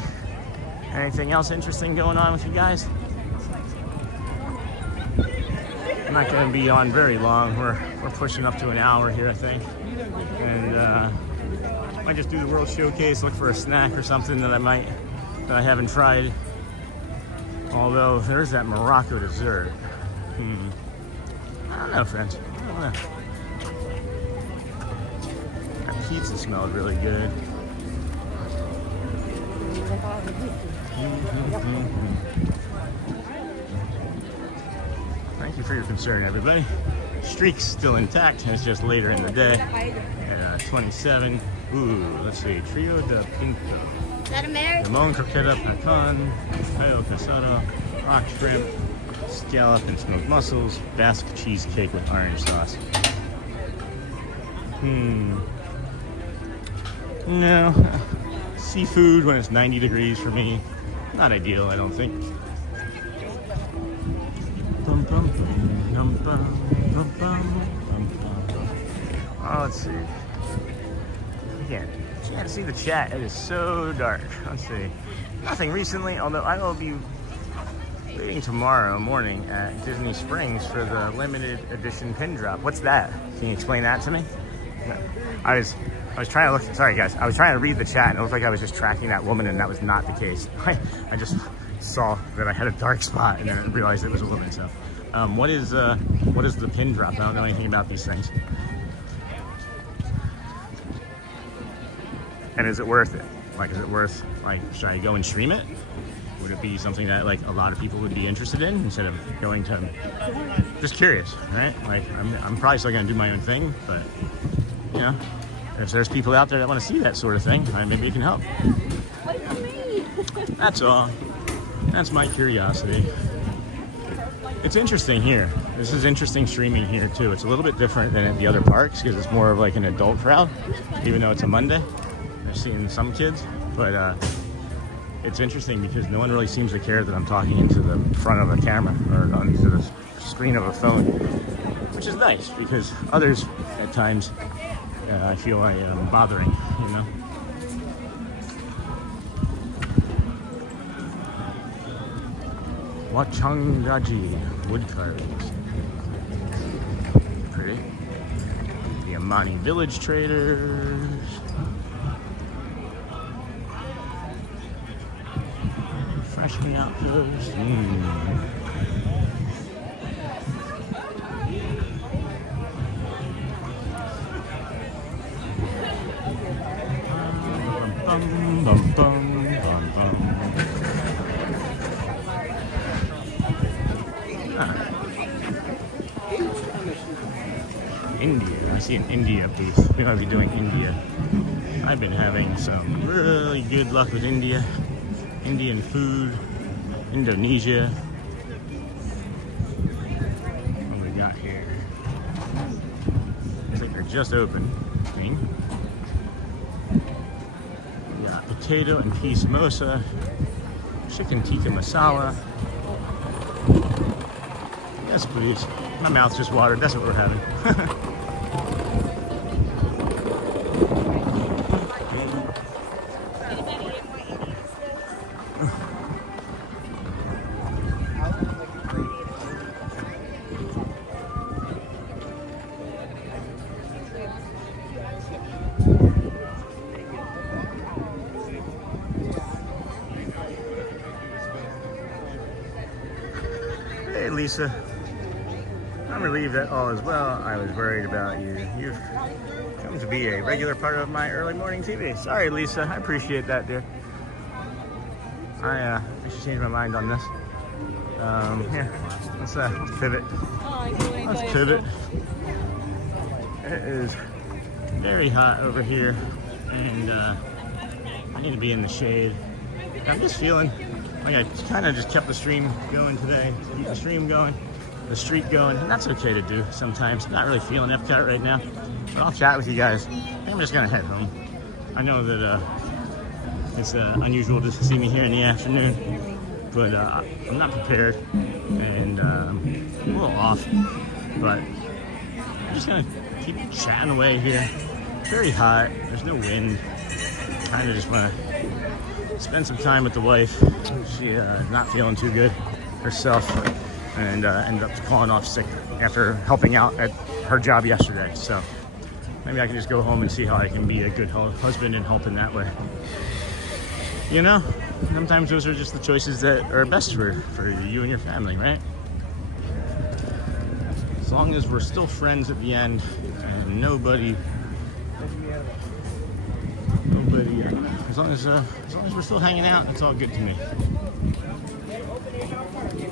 Anything else interesting going on with you guys? I'm not going to be on very long. We're pushing up to an hour here, I think. And might just do the World Showcase, look for a snack or something that I haven't tried. Although there's that Morocco dessert. I don't know, friends. I don't know. That pizza smelled really good. Thank you for your concern, everybody. Streak's still intact, and it's just later in the day. At 27. Ooh, let's see. Trio de Pinto. Is that American? Limon croqueta pecan, pollo casado, rock shrimp, scallop and smoked mussels, Basque cheesecake with orange sauce. No. Seafood when it's 90 degrees for me. Not ideal, I don't think. Oh, let's see. You can't see the chat. It is so dark. Let's see. Nothing recently, although I will be waiting tomorrow morning at Disney Springs for the limited edition pin drop. What's that? Can you explain that to me? I was trying to look. Sorry, guys. I was trying to read the chat, and it looked like I was just tracking that woman, and that was not the case. I just saw that I had a dark spot, and then I realized it was a woman. So, what is the pin drop? I don't know anything about these things. And is it worth it? Like, is it worth, like, should I go and stream it? Would it be something that, like, a lot of people would be interested in instead of going to, just curious, right? Like, I'm probably still gonna do my own thing, but, you know, if there's people out there that want to see that sort of thing, maybe it can help. That's all. That's my curiosity. It's interesting here. This is interesting streaming here, too. It's a little bit different than at the other parks because it's more of like an adult crowd, even though it's a Monday. I've seen some kids, but it's interesting because no one really seems to care that I'm talking into the front of a camera or onto the screen of a phone, which is nice because others at times I feel I am bothering, you know. Wachangaji wood carvings. Pretty. The Amani Village Traders. Freshman Outpost. bum, bum, bum. India. I see an India booth. We might be doing India. I've been having some really good luck with India. Indian food. Indonesia. What do we got here? I think they're just open. We got potato and pea samosa. Chicken tikka masala. Yes, please. My mouth just watered. That's what we're having. Hey, Lisa. I'm relieved that all is well. I was worried about you. You've come to be a regular part of my early morning TV. Sorry, Lisa. I appreciate that, dear. I should change my mind on this. Here, let's pivot. Let's pivot. It is very hot over here, and I need to be in the shade. I'm just feeling like I kind of just kept the stream going today. Keep the stream going. The streak going, and that's okay to do sometimes. Not really feeling EPCOT right now, but I'll chat with you guys. I think I'm just gonna head home. I know that it's unusual to see me here in the afternoon, but I'm not prepared, and I'm a little off, but I'm just gonna keep chatting away here. It's very hot, there's no wind. Kind of just wanna spend some time with the wife. She not feeling too good herself, and ended up calling off sick after helping out at her job yesterday. So maybe I can just go home and see how I can be a good husband and help in that way. You know, sometimes those are just the choices that are best for you and your family, right? As long as we're still friends at the end, and nobody, as long as we're still hanging out, it's all good to me.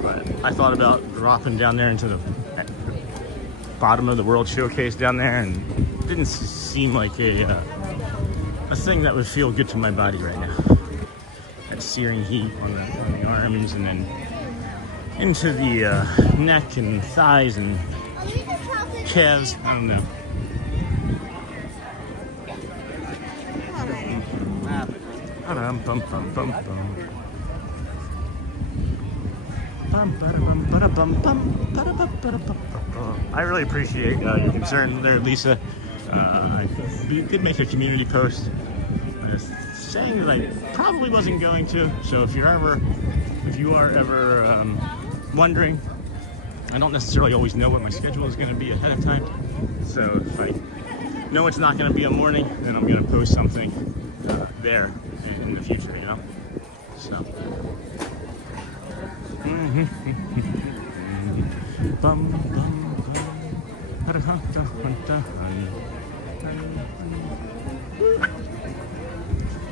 But I thought about dropping down there into the bottom of the World Showcase down there, and it didn't seem like a thing that would feel good to my body right now. That searing heat on the arms, and then into the neck and thighs and calves. I don't know. I really appreciate your concern there, Lisa. I did make a community post saying that I probably wasn't going to. So if you are ever wondering, I don't necessarily always know what my schedule is going to be ahead of time. So if I know it's not going to be a morning, then I'm going to post something there in the future, you know. So.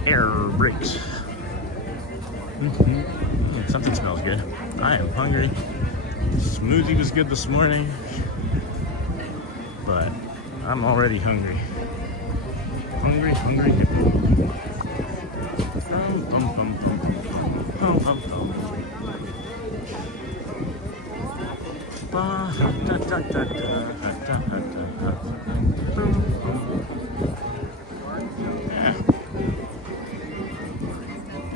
Air brakes. Something smells good. I am hungry. Smoothie was good this morning, but I'm already hungry. Hungry.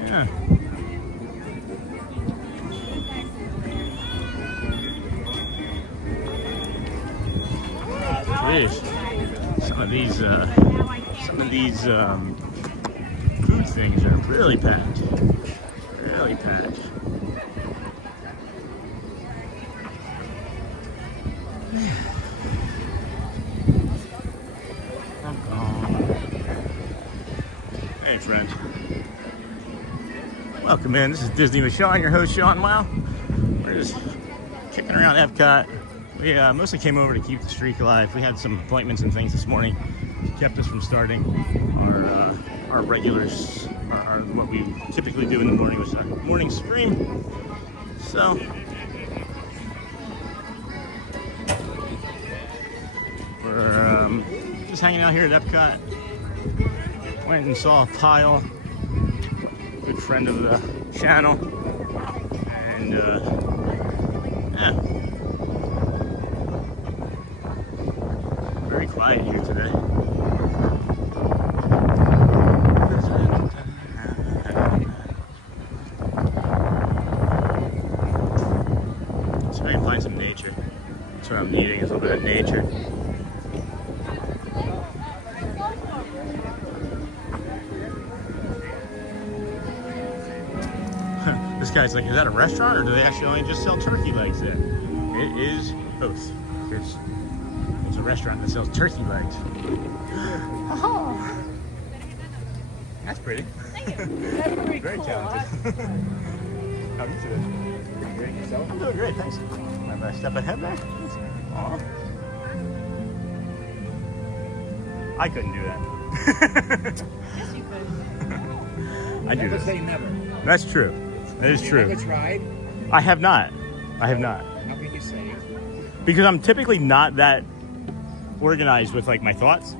Yeah. Jeez. Some of these food things are really packed. Really packed. Hey, friend. Welcome in. This is Disney with Sean, your host, Sean Wow. We're just kicking around EPCOT. We mostly came over to keep the streak alive. We had some appointments and things this morning. Kept us from starting our regular are what we typically do in the morning, which is our morning stream. So we're just hanging out here at EPCOT. Went and saw a pile. Good friend of the channel. And yeah. Very quiet here today. So I can find some nature. That's what I'm needing, is a little bit of nature. This guy's like, is that a restaurant or do they actually only just sell turkey legs there? It is both. It's a restaurant that sells turkey legs. Oh, that's pretty. Thank you. That's pretty Very cool. talented. How are you today? Pretty great yourself. I'm doing great, thanks. Am I step ahead there? Aw. I couldn't do that. Yes, you could. I do Never this. say never. That's true. That is You true. never tried. I have not. I have not. How can you say it? Because I'm typically not that organized with like my thoughts.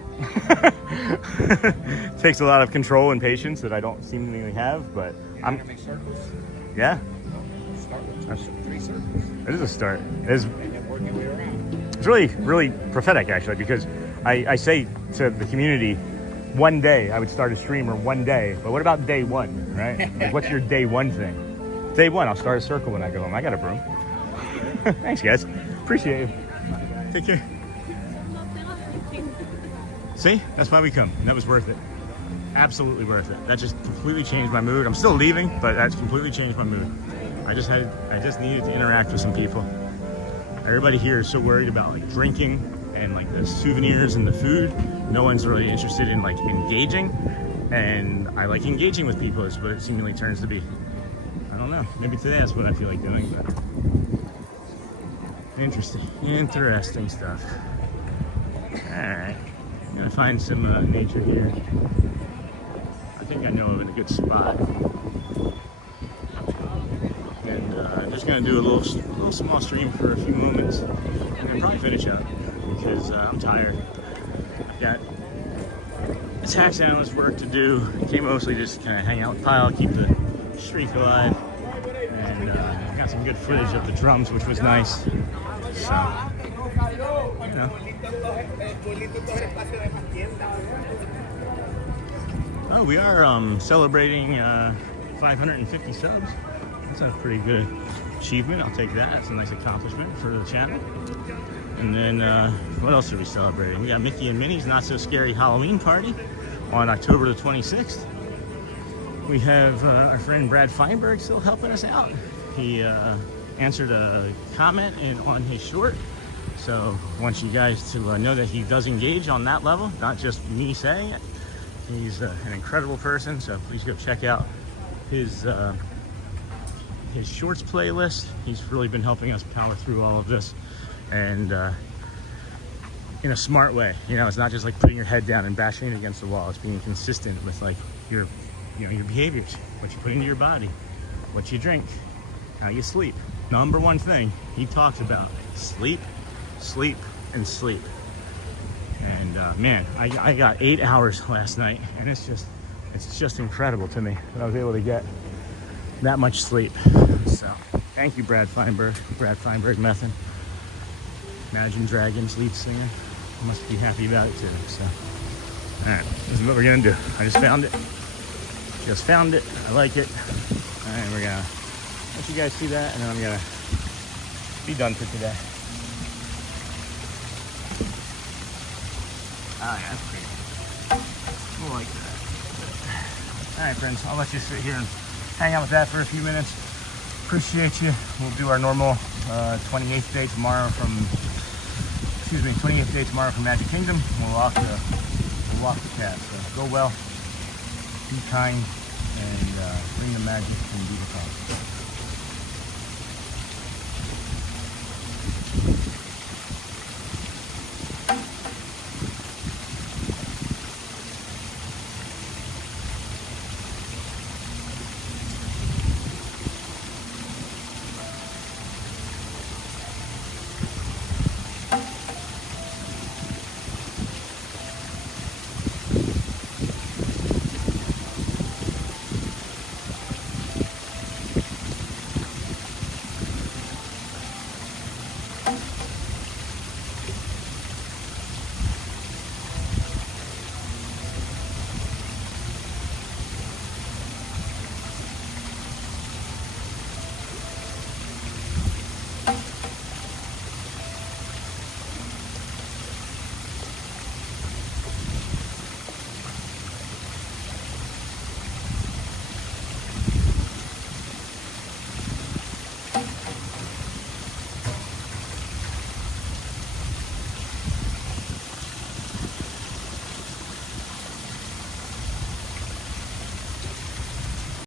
Takes a lot of control and patience that I don't seemingly have, but You know I'm how to make circles? yeah, Start with 3 circles it is a start. It is, and then work your way around. it's really, really prophetic actually, because I say to the community, one day I would start a stream, or one day, but what about day one, right? Like, what's your day one thing? Day one, I'll start a circle when I go home. I got a broom. Thanks guys, appreciate you. Take care. See, that's why we come. And that was worth it. Absolutely worth it. That just completely changed my mood. I'm still leaving, but that's completely changed my mood. I just needed to interact with some people. Everybody here is so worried about like drinking and like the souvenirs and the food. No one's really interested in like engaging. And I like engaging with people, is what it seemingly turns to be. I don't know. Maybe today that's what I feel like doing, but interesting stuff. All right. I'm gonna find some nature here. I think I know of a good spot, and I'm just gonna do a little small stream for a few moments, and then probably finish up because I'm tired. I've got tax analyst work to do. I came mostly just kind of hang out with Kyle, keep the streak alive, and got some good footage of the drums, which was nice. So, you know. Oh, we are celebrating 550 subs. That's a pretty good achievement. I'll take that. That's a nice accomplishment for the channel. And then, what else are we celebrating? We got Mickey and Minnie's Not So Scary Halloween Party on October the 26th. We have our friend Brad Feinberg still helping us out. He answered a comment on his short. So I want you guys to know that he does engage on that level, not just me saying it. He's an incredible person, so please go check out his shorts playlist. He's really been helping us power through all of this, and in a smart way. You know, it's not just like putting your head down and bashing it against the wall. It's being consistent with like your behaviors, what you put into your body, what you drink, how you sleep. Number one thing he talks about: sleep, sleep, and sleep. And man, I got 8 hours last night, and it's just incredible to me that I was able to get that much sleep. So thank you, Brad Feinberg Method, Imagine Dragons lead singer. I must be happy about it too. So all right, this is what we're gonna do. I just found it. I like it. All right, we're gonna let you guys see that, and then I'm gonna be done for today. Oh yeah, that's pretty. I like that. All right, friends, I'll let you sit here and hang out with that for a few minutes. Appreciate you. We'll do our normal 28th day tomorrow from Magic Kingdom. We'll walk the cat. So go well, be kind, and bring the magic and be the kind.